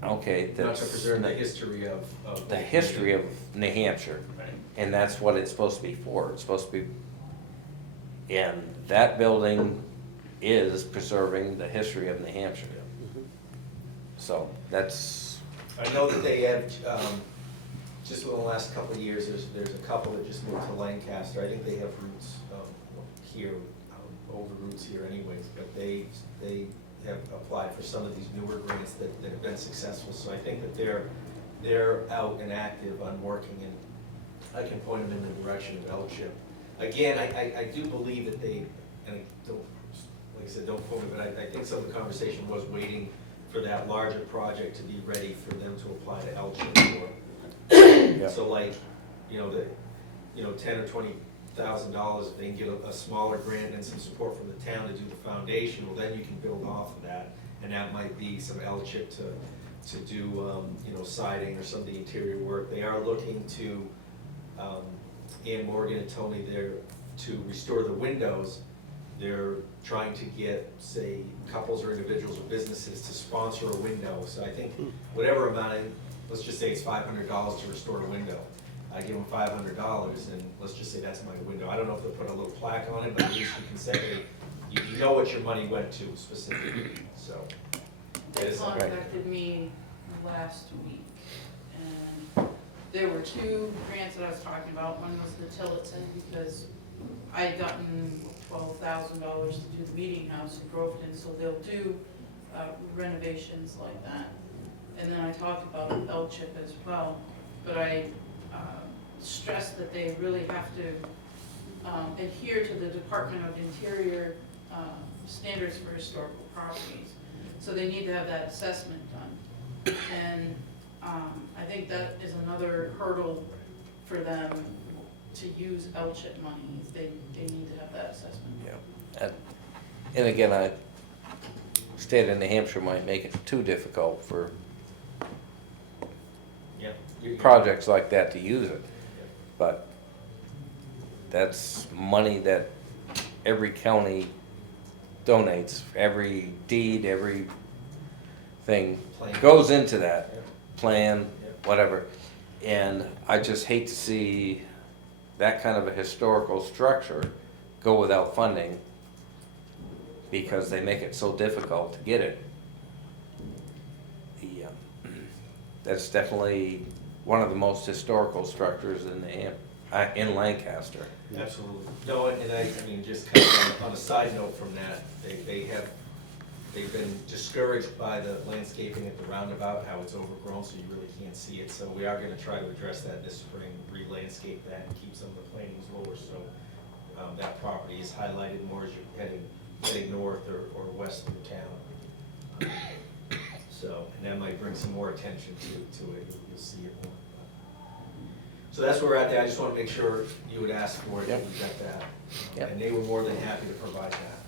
okay, Not to that's preserve the history of. the history of New Hampshire, Right. and that's what it's supposed to be for. It's supposed to be, and that building is preserving the history of New Hampshire. So that's, I know that they have, just within the last couple of years, there's a couple that just moved to Lancaster. I think they have roots here, older roots here anyways, but they have applied for some of these newer grants that have been successful. So I think that they're out and active on working, and I can point them in the direction of L-chip. Again, I do believe that they, and I don't, like I said, don't quote me, but I think some of the conversation was waiting for that larger project to be ready for them to apply to L-chip for. So like, $10 or $20,000, if they can get a smaller grant and some support from the town to do the foundation, well, then you can build off of that. And that might be some L-chip to do, siding or some of the interior work. They are looking to, Ann Morgan and Tony there, to restore the windows. They're trying to get, say, couples or individuals or businesses to sponsor a window. So I think whatever amount, let's just say it's $500 to restore a window. I give them $500, and let's just say that's my window. I don't know if they'll put a little plaque on it, but at least you can say, hey, you know what your money went to specifically, so. They contacted me last week, and there were two grants that I was talking about. One was the Tillotson, because I had gotten $12,000 to do the meeting house in Groveton, so they'll do renovations like that. And then I talked about L-chip as well, but I stressed that they really have to adhere to the Department of Interior standards for historical properties. So they need to have that assessment done. And I think that is another hurdle for them to use L-chip money. They need to have that assessment. and again, state of New Hampshire might make it too difficult for projects like that to use it. But that's money that every county donates, every deed, everything goes into that plan, whatever. And I just hate to see that kind of a historical structure go without funding because they make it so difficult to get it. That's definitely one of the most historical structures in in Lancaster. Absolutely. No, and I mean, just kind of on a side note from that, they've been discouraged by the landscaping at the roundabout, how it's overgrown, so you really can't see it. So we are gonna try to address that this spring, re-landscape that and keep some of the plantings lower, so that property is highlighted more as you're heading north or west of the town. So, and that might bring some more attention to it, you'll see it more. So that's where we're at there, I just wanna make sure you would ask for it, that Yep. we got that. Yep. And they were more than happy to provide that.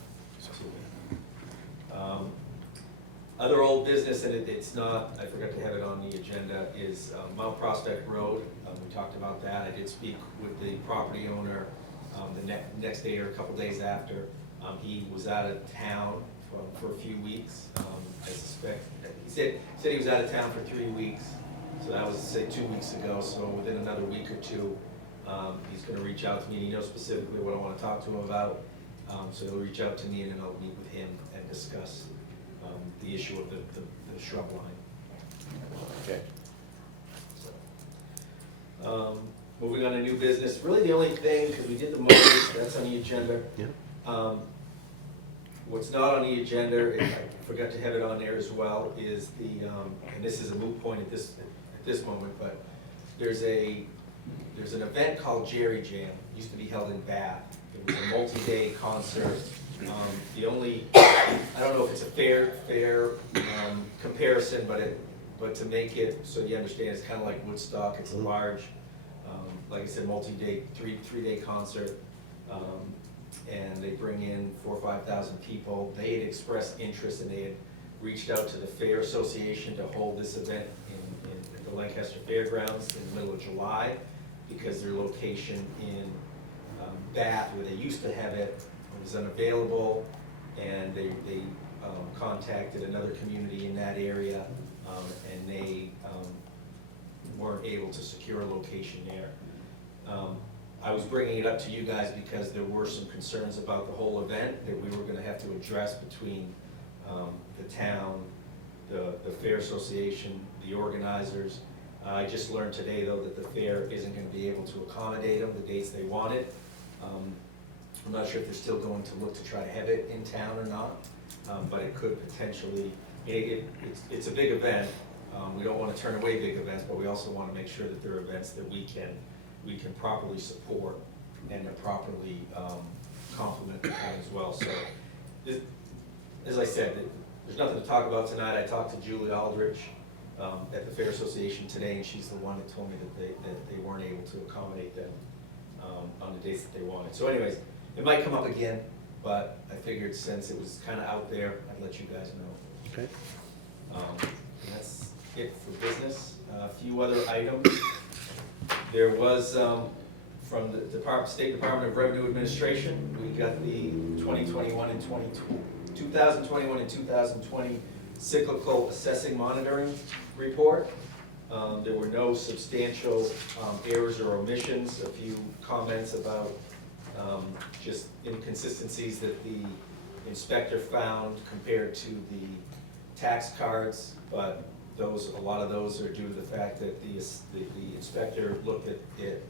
Other old business, and it's not, I forgot to have it on the agenda, is Mount Prospect Road. We talked about that, I did speak with the property owner the next day or a couple days after. He was out of town for a few weeks, I suspect, he said he was out of town for 3 weeks, so that was, say, 2 weeks ago, so within another week or two, he's gonna reach out to me, he knows specifically what I wanna talk to him about, so he'll reach out to me and then I'll meet with him and discuss the issue of the shrub line. Okay. Moving on to new business, really the only thing, because we did the mowers, that's on the agenda. Yeah. What's not on the agenda, and I forgot to have it on there as well, is the, and this is a moot point at this moment, but there's an event called Jerry Jam, it used to be held in Bath. It was a multi-day concert. The only, I don't know if it's a fair comparison, but to make it so you understand, it's kind of like Woodstock. It's a large, like I said, multi-day, three-day concert, and they bring in 4,000 or 5,000 people. They had expressed interest, and they had reached out to the Fair Association to hold this event in the Lancaster Fairgrounds in the middle of July, because their location in Bath, where they used to have it, was unavailable, and they contacted another community in that area, and they weren't able to secure a location there. I was bringing it up to you guys because there were some concerns about the whole event that we were gonna have to address between the town, the Fair Association, the organizers. I just learned today, though, that the fair isn't gonna be able to accommodate them the dates they wanted. I'm not sure if they're still going to look to try to have it in town or not, but it could potentially, it's a big event. We don't want to turn away big events, but we also want to make sure that there are events that we can properly support and to properly complement the town as well. So, as I said, there's nothing to talk about tonight. I talked to Julie Aldrich at the Fair Association today, and she's the one that told me that they weren't able to accommodate them on the dates that they wanted. So anyways, it might come up again, but I figured since it was kind of out there, I'd let you guys know. Okay. That's it for business. A few other items. There was, from the State Department of Revenue Administration, we got the 2021 and 2021 and 2020 cyclical assessing monitoring report. There were no substantial errors or omissions, a few comments about just inconsistencies that the inspector found compared to the tax cards, but a lot of those are due to the fact that the inspector looked at it,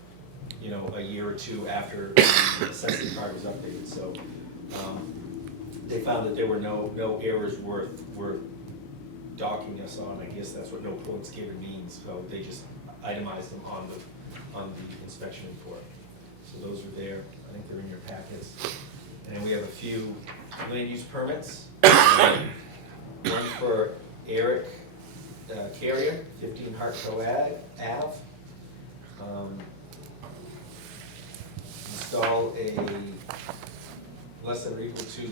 a year or two after the assessing card was updated. So they found that there were no errors worth docking us on. I guess that's what no points given means. So they just itemized them on the inspection report. So those are there. I think they're in your packets. And then we have a few land use permits. One for Eric Carrier, 15 Hartco Ave. Install a less than or equal to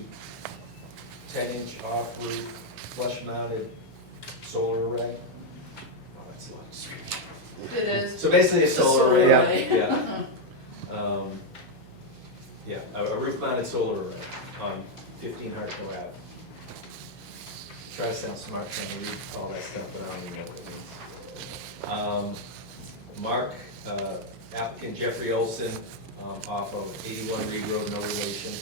10-inch off-roof flush-mounted solar array. Oh, that's a lot of speech. It is. So basically a solar array. array. Yeah. Yeah, a roof-mounted solar array on 15 Hartco Ave. Try to sound smart trying to read all that stuff, but I don't even know what it means. Mark, applicant Jeffrey Olson, off of 81 Reed Road, no relation.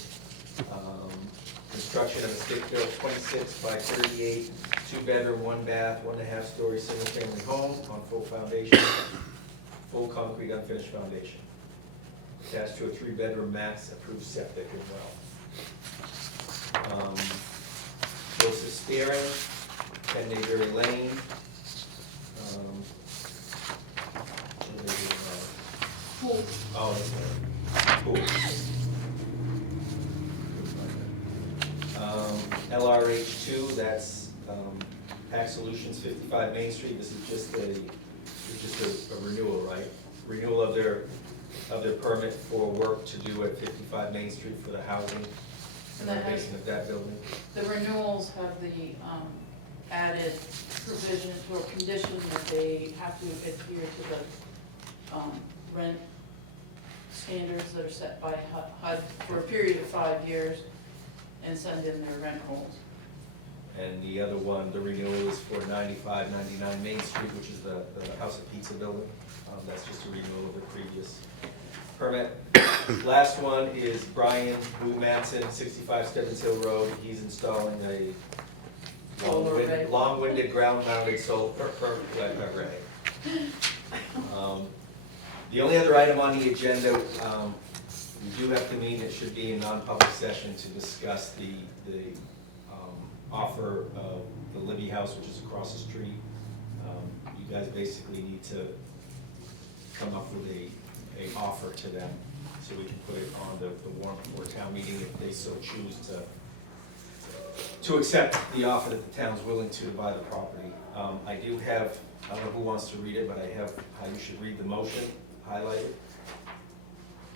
Construction of a stick-built 26 by 38, 2-bedroom, 1-bath, 1.5-story, single-family home on full foundation, full concrete unfinished foundation. attached to a 3-bedroom max approved septic as well. Joseph Spearing, 10 Mayberry Lane. What are they doing now? Pool. Oh, that's right. Cool. LRH2, that's Pack Solutions, 55 Main Street. This is just a renewal, right? Renewal of their permit for work to do at 55 Main Street for the housing and renovation of that building. The renewals have the added provision or condition that they have to adhere to the rent standards that are set by HUD for a period of 5 years and send in their rent rolls. And the other one, the renewal is for 9599 Main Street, which is the House of Pizza building. That's just a renewal of the previous permit. Last one is Brian Boo Matson, 65 Stebbins Hill Road. He's installing a long-winded ground-mounted solar array. The only other item on the agenda, we do have to meet, it should be a non-public session to discuss the offer of the Libby House, which is across the street. You guys basically need to come up with a offer to them, so we can put it on the warrant for town meeting if they so choose to accept the offer that the town's willing to buy the property. I do have, I don't know who wants to read it, but I have how you should read the motion, highlighted.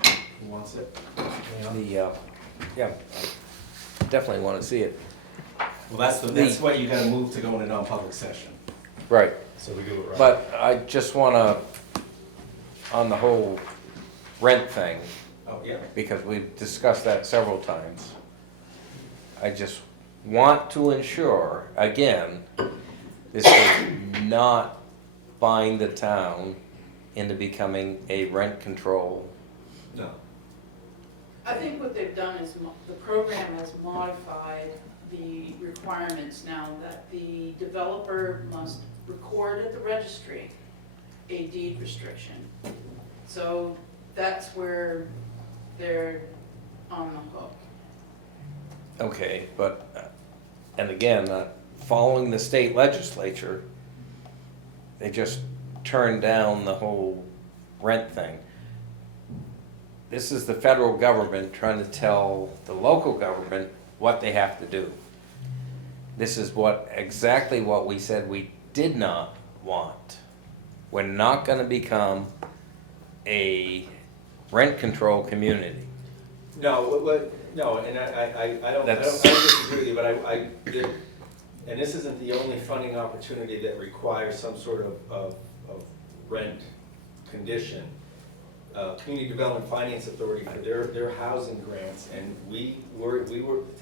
Who wants it? Yeah, definitely want to see it. Well, that's what you gotta move to go into non-public session. Right. So we do it right. But I just want to, on the whole rent thing, Oh, yeah. because we've discussed that several times, I just want to ensure, again, this does not bind the town into becoming a rent control. No. I think what they've done is the program has modified the requirements now that the developer must record at the registry a deed restriction. So that's where they're on the hook. Okay, but, and again, following the state legislature, they just turned down the whole rent thing. This is the federal government trying to tell the local government what they have to do. This is exactly what we said we did not want. We're not gonna become a rent control community. No, no, and I don't disagree with you, but and this isn't the only funding opportunity that requires some sort of rent condition. Community Development Finance Authority for their housing grants, and the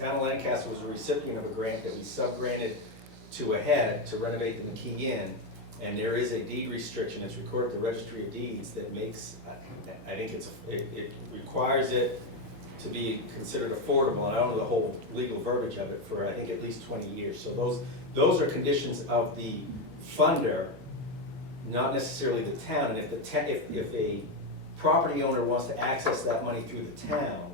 town of Lancaster was a recipient of a grant that we sub-granted to a head to renovate the McKee Inn, and there is a deed restriction that's recorded at the Registry of Deeds that makes, I think it requires it to be considered affordable, and I don't know the whole legal verbiage of it, for I think at least 20 years. So those are conditions of the funder, not necessarily the town. And if a property owner wants to access that money through the town,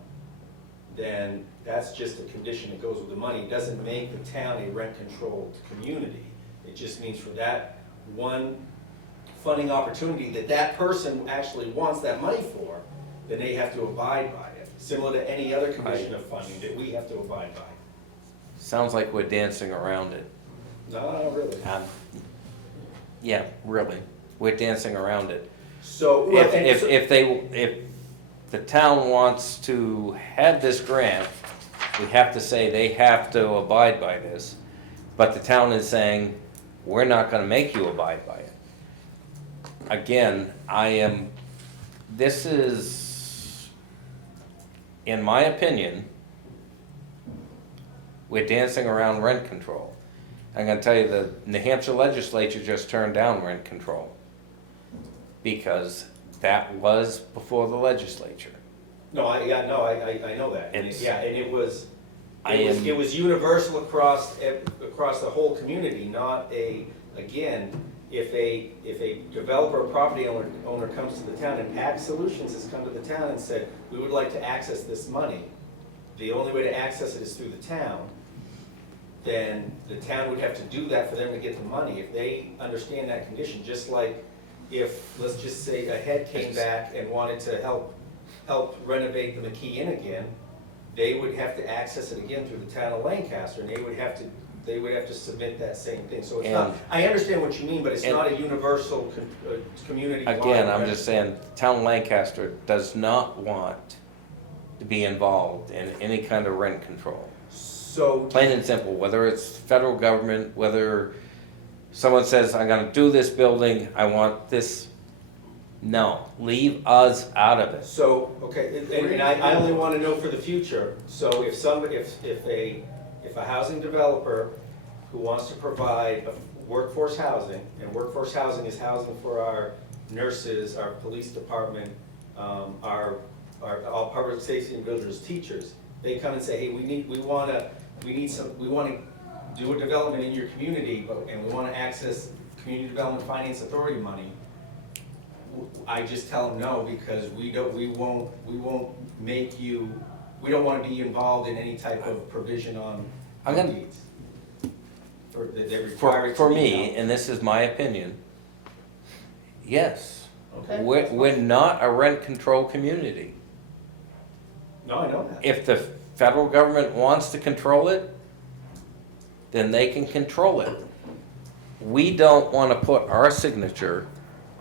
then that's just a condition that goes with the money. It doesn't make the town a rent-controlled community. It just means for that one funding opportunity that person actually wants that money for, then they have to abide by it, similar to any other condition of funding that we have to abide by. Sounds like we're dancing around it. No, really. Yeah, really, we're dancing around it. So, If the town wants to have this grant, we have to say they have to abide by this, but the town is saying, we're not gonna make you abide by it. Again, this is, in my opinion, we're dancing around rent control. I'm gonna tell you, the New Hampshire legislature just turned down rent control, because that was before the legislature. no, I know that. And It's- it was universal across the whole community, not again, if a developer or property owner comes to the town, and Ag Solutions has come to the town and said, we would like to access this money, the only way to access it is through the town, then the town would have to do that for them to get the money. If they understand that condition, just like if, let's just say, a head came back and wanted to help renovate the McKee Inn again, they would have to access it again through the town of Lancaster, and they would have to submit that same thing. So it's not, And- I understand what you mean, but it's and- not a universal community. Again, I'm just saying, town of Lancaster does not want to be involved in any kind of rent control. So, Plain and simple, whether it's federal government, whether someone says, I'm gonna do this building, I want this. No, leave us out of it. okay, and I only wanna know for the future, so if a housing developer who wants to provide a workforce housing, and workforce housing is housing for our nurses, our police department, our all public safety individuals, teachers, they come and say, hey, we wanna do a development in your community, and we wanna access Community Development Finance Authority money. I just tell them no, because we won't make you, we don't wanna be involved in any type of provision on I'm gonna- deeds. They require it to For be me, done. and this is my opinion, yes, Okay, we're not a rent control community. no, I know that. If the federal government wants to control it, then they can control it. We don't want to put our signature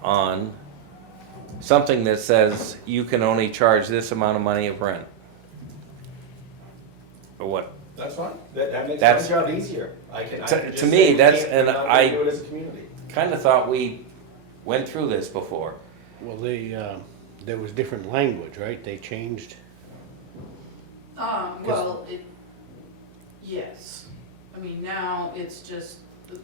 on something that says you can only charge this amount of money of rent. Or what? That's fine, that makes my That's- job easier. I can To just me, say we that's- can't- and we're not gonna I- do it as a community. Kind of thought we went through this before. Well, there was different language, right? They changed. Well, yes. I mean, now it's just the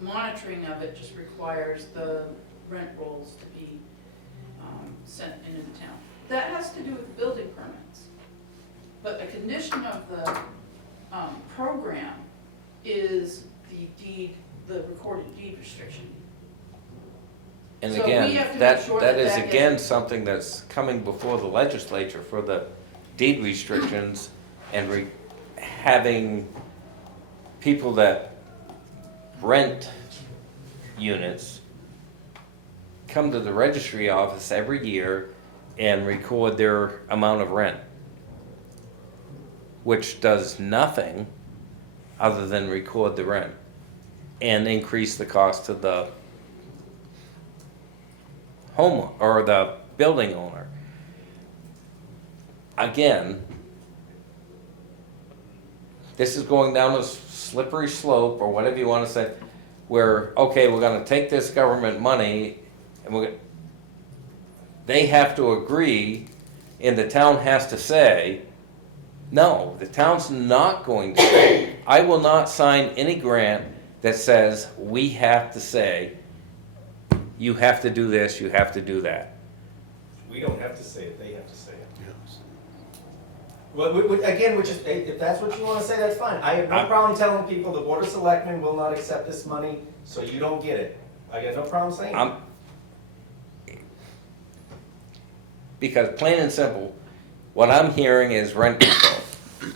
monitoring of it just requires the rent rolls to be sent into the town. That has to do with building permits. But a condition of the program is the deed, the recorded deed restriction. And So we again, have to make that sure that that is that again gets- something that's coming before the legislature for the deed restrictions and having people that rent units come to the registry office every year and record their amount of rent, which does nothing other than record the rent and increase the cost to the home or the building owner. Again, this is going down a slippery slope or whatever you want to say, where, okay, we're gonna take this government money and they have to agree and the town has to say, no, the town's not going to say, I will not sign any grant that says we have to say, you have to do this, you have to do that. We don't have to say it, they have to say it. Well, again, if that's what you wanna say, that's fine. I have no problem telling people the Board of Selectmen will not accept this money, so you don't get it. I got no problem saying it. Because plain and simple, what I'm hearing is rent control.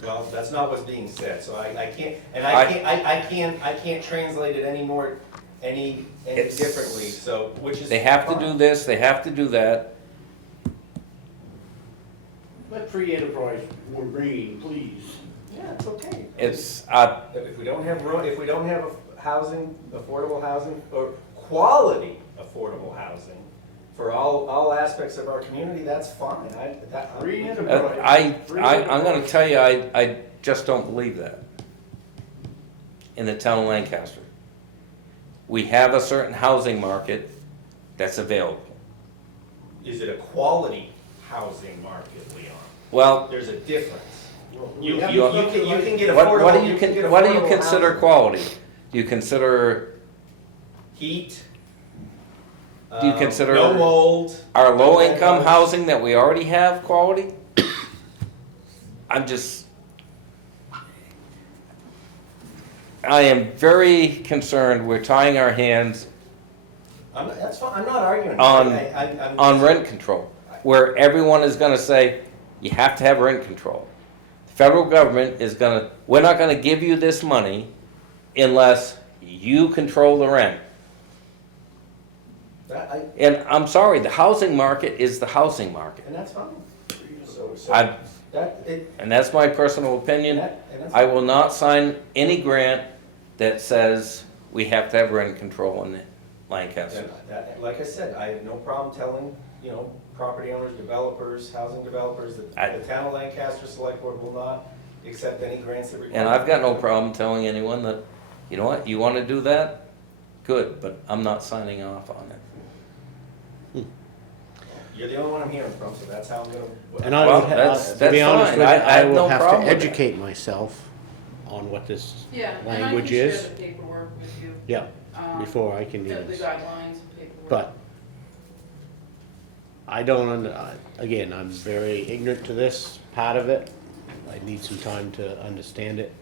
Well, that's not what's being said, so I can't, and I- I can't translate it any It's- differently, so, which is. They have to fine. do this, they have to do that. Let free enterprise reign, please. Yeah, it's okay. It's, If we don't have housing, affordable housing, or quality affordable housing for all aspects of our community, that's fine. Free enterprise. I'm gonna tell you, I just don't believe that. In the town of Lancaster. We have a certain housing market that's available. Is it a quality housing market, Leon? Well, There's a difference. You We have can something like- get what affordable, do you you can get what do you affordable consider housing. quality? Do you consider, Heat. Do you consider- No mold. our no low-income windows. housing that we already have quality? I'm just, I am very concerned, we're tying our hands That's fine, I'm not arguing. On- I'm on just- rent control, where everyone is gonna say, you have to have rent control. The federal government is gonna, we're not gonna give you this money unless you control the rent. And I'm sorry, the housing market is the housing market. And that's fine. So, I, that, it, and that's my personal opinion. and that's. I will not sign any grant that says we have to have rent control in Lancaster. Like I said, I have no problem telling, property owners, developers, housing developers, that the town of Lancaster Selectboard will not accept any grants that require. And I've got no problem telling anyone that, you know what, you wanna do that? Good, but I'm not signing off on it. You're the only one I'm hearing from, so that's how I'm gonna. And I Well, would, that's to be honest fine. with you, I I have will no have to problem with that. educate myself on what this Yeah, and I can language share is. the paperwork with you. Yeah, um, before I can the even, guidelines and paperwork. but I don't, again, I'm very ignorant to this part of it. I need some time to understand it.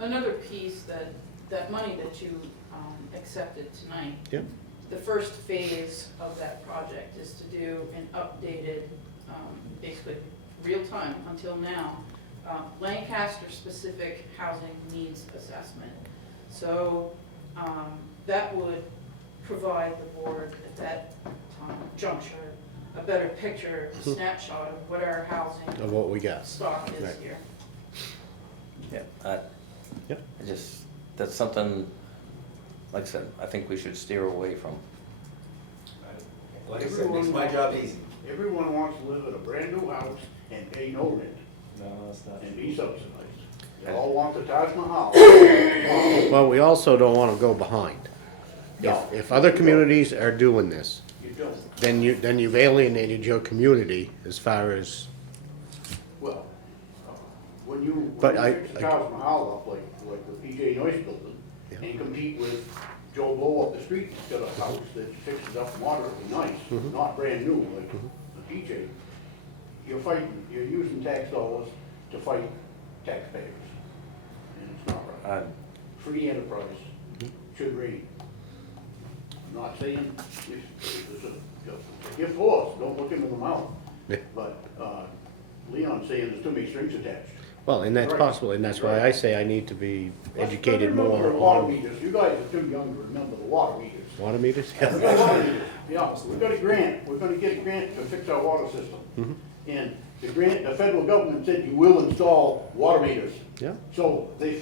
Another piece that money that you accepted tonight. Yeah. The first phase of that project is to do an updated, basically real-time until now, Lancaster-specific housing needs assessment. So that would provide the board at that juncture a better picture, snapshot of what our housing Of what we got. stock is Right. here. Yeah, Yep. I just, that's something, like I said, I think we should steer away from. Like I said, it makes my job easy. Everyone wants to live in a brand new house and pay no rent No, it's not. and be subsidized. They all want the Taj Mahal. Well, we also don't wanna go behind. No. If other communities are doing this, You don't. then you've alienated your community as far as, Well, when you But fix the Taj Mahal up like the PJ Noyce building Yeah. and compete with Joe Blow up the street instead of a house that fixes up moderately nice, not brand new like the PJ, you're using tax dollars to fight taxpayers. And it's not right. Free enterprise should reign. I'm not saying it's a gift horse, don't look into the mouth. Yeah. But Leon's saying there's too many strings attached. well, and that's Right. possible, and that's why I say I need to be educated Remember more the water on meters. You guys are too young to remember the water meters. water meters. We got water meters. Yeah, we got a grant, we're gonna get a grant to fix our water system. And the grant, the federal government said you will install water meters. Yeah, So the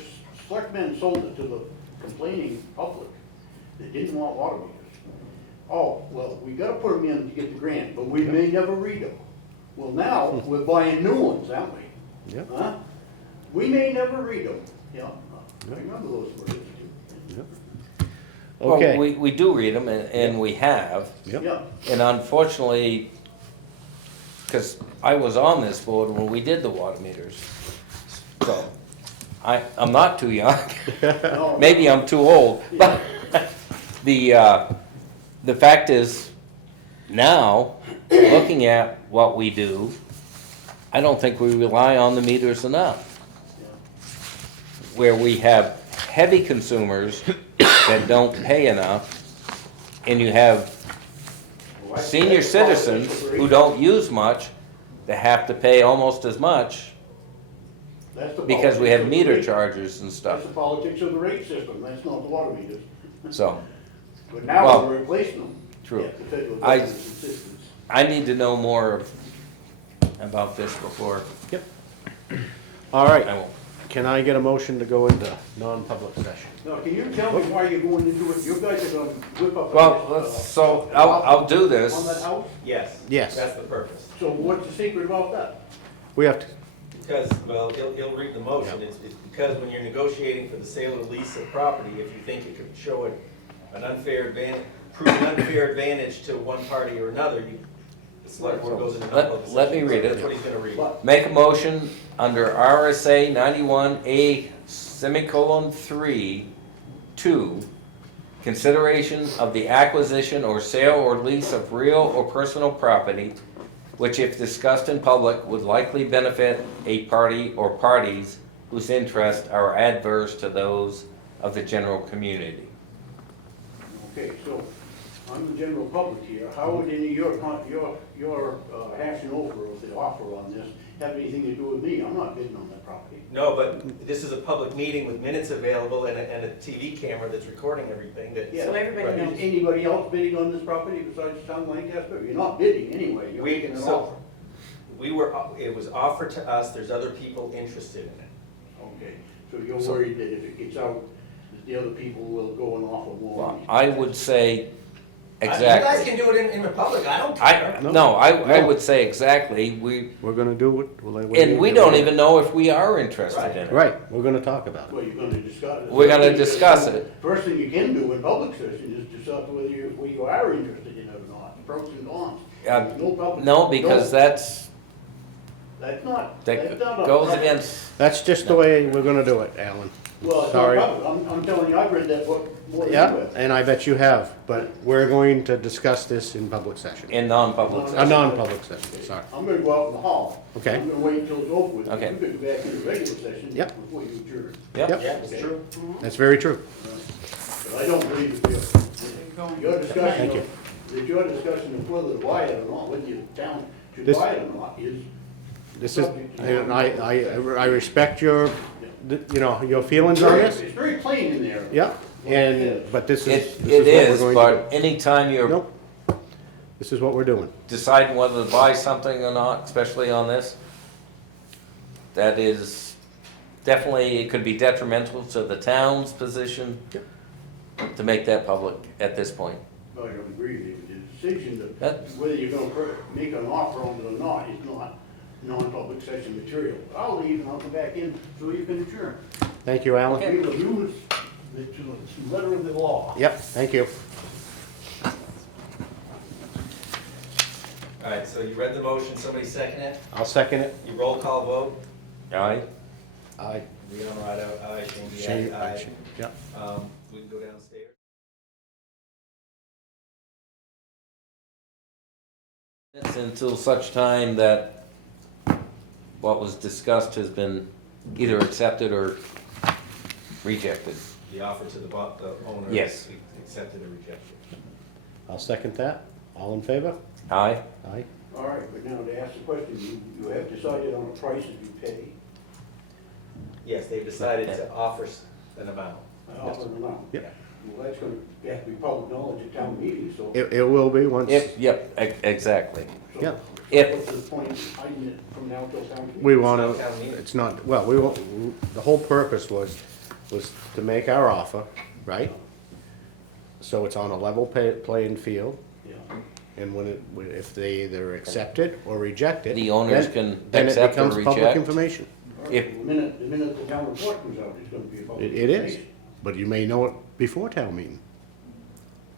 selectmen sold it to the complaining public that didn't want water meters. Oh, well, we gotta put them in to get the grant, but we may never read them. Well, now, we're buying new ones, aren't we? yeah, Huh? We may never read them, yeah, I remember those words. yeah. Well, Okay, we do read them, and we have, yep, Yeah, and unfortunately, because I was on this board when we did the water meters, so I'm not too young. no, Maybe I'm too old, but the fact is, now, looking at what we do, I don't think we rely on the meters enough. Where we have heavy consumers that don't pay enough, and you have Well, I- senior that's citizens politics of who race. don't use much, that have to pay almost as much That's the because we politics have of the meter rate. charges and That's stuff, the politics of the rate system, that's not the water meters. so. But now Well, we're replacing them. true. Yeah, the federal I- government's insistence. I need to know more about this before all right, I won't. can I get a motion to go into non-public session? Now, can you tell me why you're going into it? You guys are gonna whip up. Well, so I'll do this. On that house? Yes. Yes. That's the purpose. So what's the secret about that? We have to, Because, well, he'll read the motion, it's because when you're negotiating for the sale or lease of property, if you think it could show an unfair advantage, prove an unfair advantage to one party or another, the select board goes into non-public session. Let me read it. That's what he's gonna read. What? Make a motion under RSA 91A:3, 2, consideration of the acquisition or sale or lease of real or personal property, which if discussed in public would likely benefit a party or parties whose interests are adverse to those of the general community. Okay, so, I'm the general public here, how would any of your hashing over of the offer on this have anything to do with me? I'm not bidding on that property. No, but this is a public meeting with minutes available and a TV camera that's recording everything that. Yeah. So everybody Right. knows. Is anybody else bidding on this property besides the town of Lancaster? You're not bidding anyway, you're making an offer. It was offered to us, there's other people interested in it. Okay, so you're worried that if it gets out, that the other people will go and offer more Well, money? I would say You guys exactly. can do it in the public, I don't I, care. no, I would say exactly, We're gonna do it. and we don't even know if we are interested in it. Right, we're gonna talk about it. Well, you're gonna discuss it. We're gonna discuss it. First thing you can do in public session is decide whether you are interested in it or not, pros and cons. No public. No, because that's, That's not. that that's not a goes public- against, That's just the way we're gonna do it, Alan. Well, it's not Sorry. public. I'm telling you, I've read that book more than you Yeah, have. and I bet you have, but we're going to discuss this in public session. in non-public A session. non-public session, sorry. I'm gonna go out in the hall. Okay. I'm gonna wait until it's over with. Okay. You could go back in the regular session. Yep. Before you adjourn. Yep. Yep. Yeah, it's true. That's very true. But I don't believe that your discussion Thank you. that your discussion of whether to buy it or not, whether the town should This- buy it or not is. This is, and I respect your, you know, your feelings on this. It's very plain in there. Yeah, and, but this It, is, it this is, is what we're going but to anytime you're do. Nope. This is what we're doing. deciding whether to buy something or not, especially on this, that is definitely, it could be detrimental to the town's position to make that public at this point. No, I don't agree with you. The decision to, That- whether you're gonna make an offer on it or not is not non-public session material. I'll leave and I'll come back in so you can adjourn. Thank you, Alan. We will use the letter of the law. Yep, thank you. All right, so you read the motion, somebody second it? I'll second it. You roll call vote? Aye? Aye. Leon Rado, aye, Shane Shane, Biag, aye. yeah. We can go downstairs. It's until such time that what was discussed has been either accepted or rejected. The offer to the owner. Yes. is accepted or rejected. I'll second that. All in favor? Aye? Aye. All right, but now to ask the question, you have decided on a price that you pay. Yes, they've decided to offer an amount. Offer an amount. Yep. Well, that's gonna have to be public knowledge at town meeting, so. It will be once, If, yep, exactly. so yeah. If- What's the point of hiding it from now till town meeting? we It's want not to, town meeting. it's not, well, we want, the whole purpose was to make our offer, right? So it's on a level playing field, Yeah. and if they either accept it or reject it. The owners then- can then it accept or becomes public reject. information. All right, If- The minute the town report comes out, it's gonna be a public. It is, information. but you may know it before town meeting.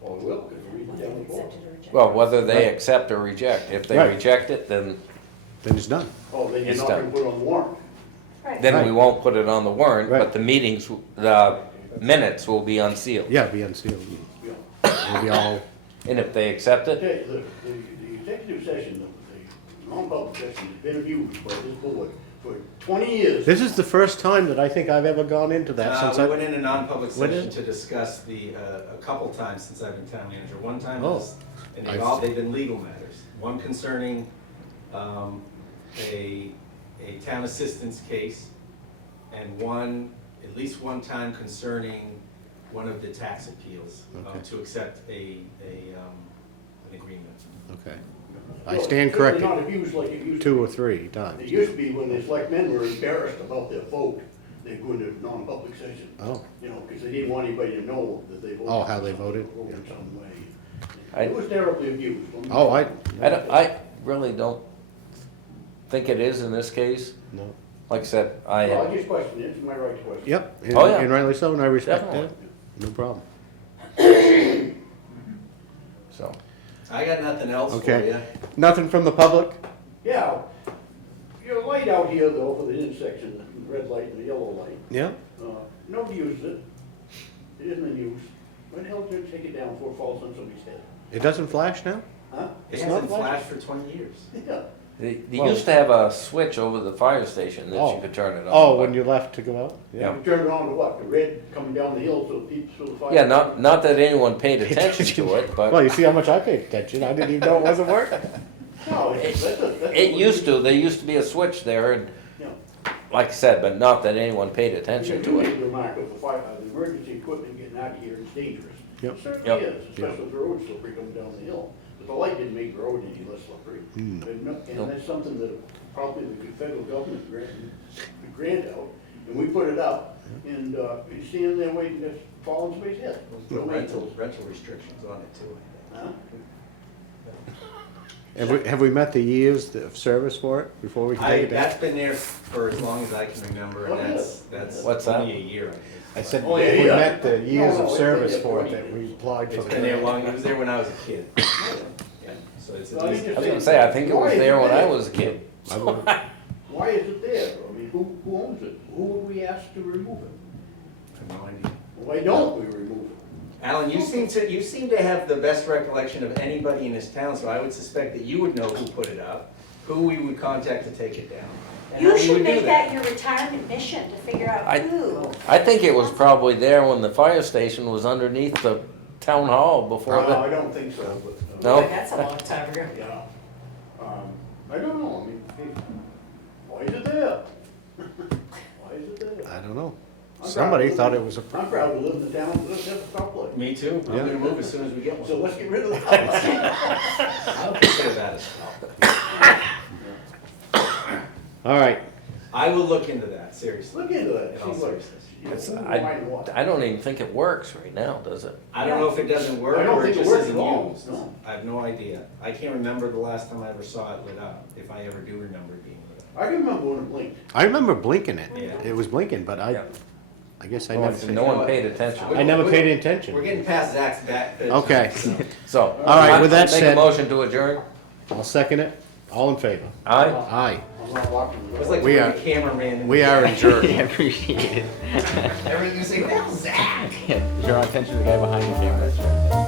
Oh, it will, because we read the town report. Accepted or rejected. Well, whether they accept or reject. If they Right. reject it, then Then it's done. Oh, then you're It's not gonna done. put it on the warrant. Right. we Right. won't put it on the warrant, Right. but the meetings, the minutes will be unsealed. Yeah, be unsealed. Yeah. It'll be all, And if they accept it, Okay, the executive session, the non-public session has been abused by this board for 20 years. this is the first time that I think I've ever gone into that since We I, went in a non-public What session is to discuss a couple times since I've been town manager. One time, Oh. was- and I've- they've been legal matters. One concerning a town assistance case, and at least one time concerning one of the tax appeals Okay. to accept an agreement. okay. No, I stand it's corrected, not abused like it used to 2 be. or 3 It times. used to be when the selectmen were embarrassed about their vote, they'd go into non-public session. Oh, You know, because they didn't want anybody to know that they voted. Oh, how for they something, voted? or Yeah. some way. I- It was terribly abused. oh, I really don't think it is in this case. no. Like I said, Well, I, I just question it, it's my right to question. Yep, and Oh, yeah. and rightly so, and I respect that, Definitely. no problem. so, I got nothing else for Okay. you. Nothing from the public? Yeah, your light out here though, for the intersection, the red light and the yellow light, Yeah? nobody uses it. It isn't in use. Why the hell did you take it down before it falls on somebody's head? It doesn't flash now? Huh? It It's hasn't not flashed for 20 years. Yeah, They Well- used to have a switch over the fire station that Oh. you could turn it on. Oh, but- when you left to go out? Yeah. You turn it on to what, the red coming down the hill so it peeps through the fire? Yeah, not that anyone paid attention to it, Well, but you see how much I paid attention, I didn't even know it wasn't working. No, that's it used to, there used to be a switch there, and Yeah. like I said, but not that anyone paid attention You to made it. the remark of the fire, the emergency equipment getting out of here is dangerous. Yep. It certainly Yep. is, especially if the road's slippery coming down the hill. But the light didn't make the road any less slippery. And Nope. that's something that probably the federal government grant out, and we put it up, and you stand there waiting to fall on somebody's head. Put rental restrictions on it too. Huh? Have we met the years of service for it before we can take it down? That's been there for as long as I can remember, Oh, and yeah. that's What's that? only a year. I said, Oh, yeah, have we yeah. met the years No, of no, service it's been for there it that 20 we applied for It's the been there grant? long, it was there when I was a kid. Yeah, so it's at Well, I least, think I was gonna say, I think it was there when I was a kid. Why is it there? I mean, who owns it? Who would we ask to remove it? Why don't we remove it? Alan, you seem to have the best recollection of anybody in this town, so I would suspect that you would know who put it up, who we would contact to take it down. and how You we should would do make that your retirement mission, to figure out I- who. I think it was probably there when the fire station was underneath the town hall before No, the, I don't think so, but. No? Boy, that's a long time ago. Yeah. I don't know, I mean, hey, why is it there? Why is it there? I don't know. I'm Somebody proud to thought live- it was a, I'm proud to live in the town that doesn't have a stoplight. Me too, I'm Yeah. gonna move as soon as we get one. So let's get rid of the stoplight. I don't consider that a stop. all right. I will look into that, seriously. Look into that, In see all what, seriousness. it's, you know, why and what. I don't even think it works right now, does it? I don't know if it doesn't work I don't or it think it just works isn't at all, used. no. I have no idea. I can't remember the last time I ever saw it lit up, if I ever do remember it being lit up. I can remember when it blinked. I remember blinking it. Yeah. It was blinking, but Yeah. I guess I Oh, never so paid. no one paid attention. I never paid We're attention. getting past Zach's back. Okay. So. All right, with that Make said- a motion to adjourn? I'll second it. All in favor? Aye? Aye. I'm not walking. It was like We we are- the cameraman. in We the- are adjourned. Appreciate it. Everything you say, "Well, Zach." Draw attention to the guy behind the camera.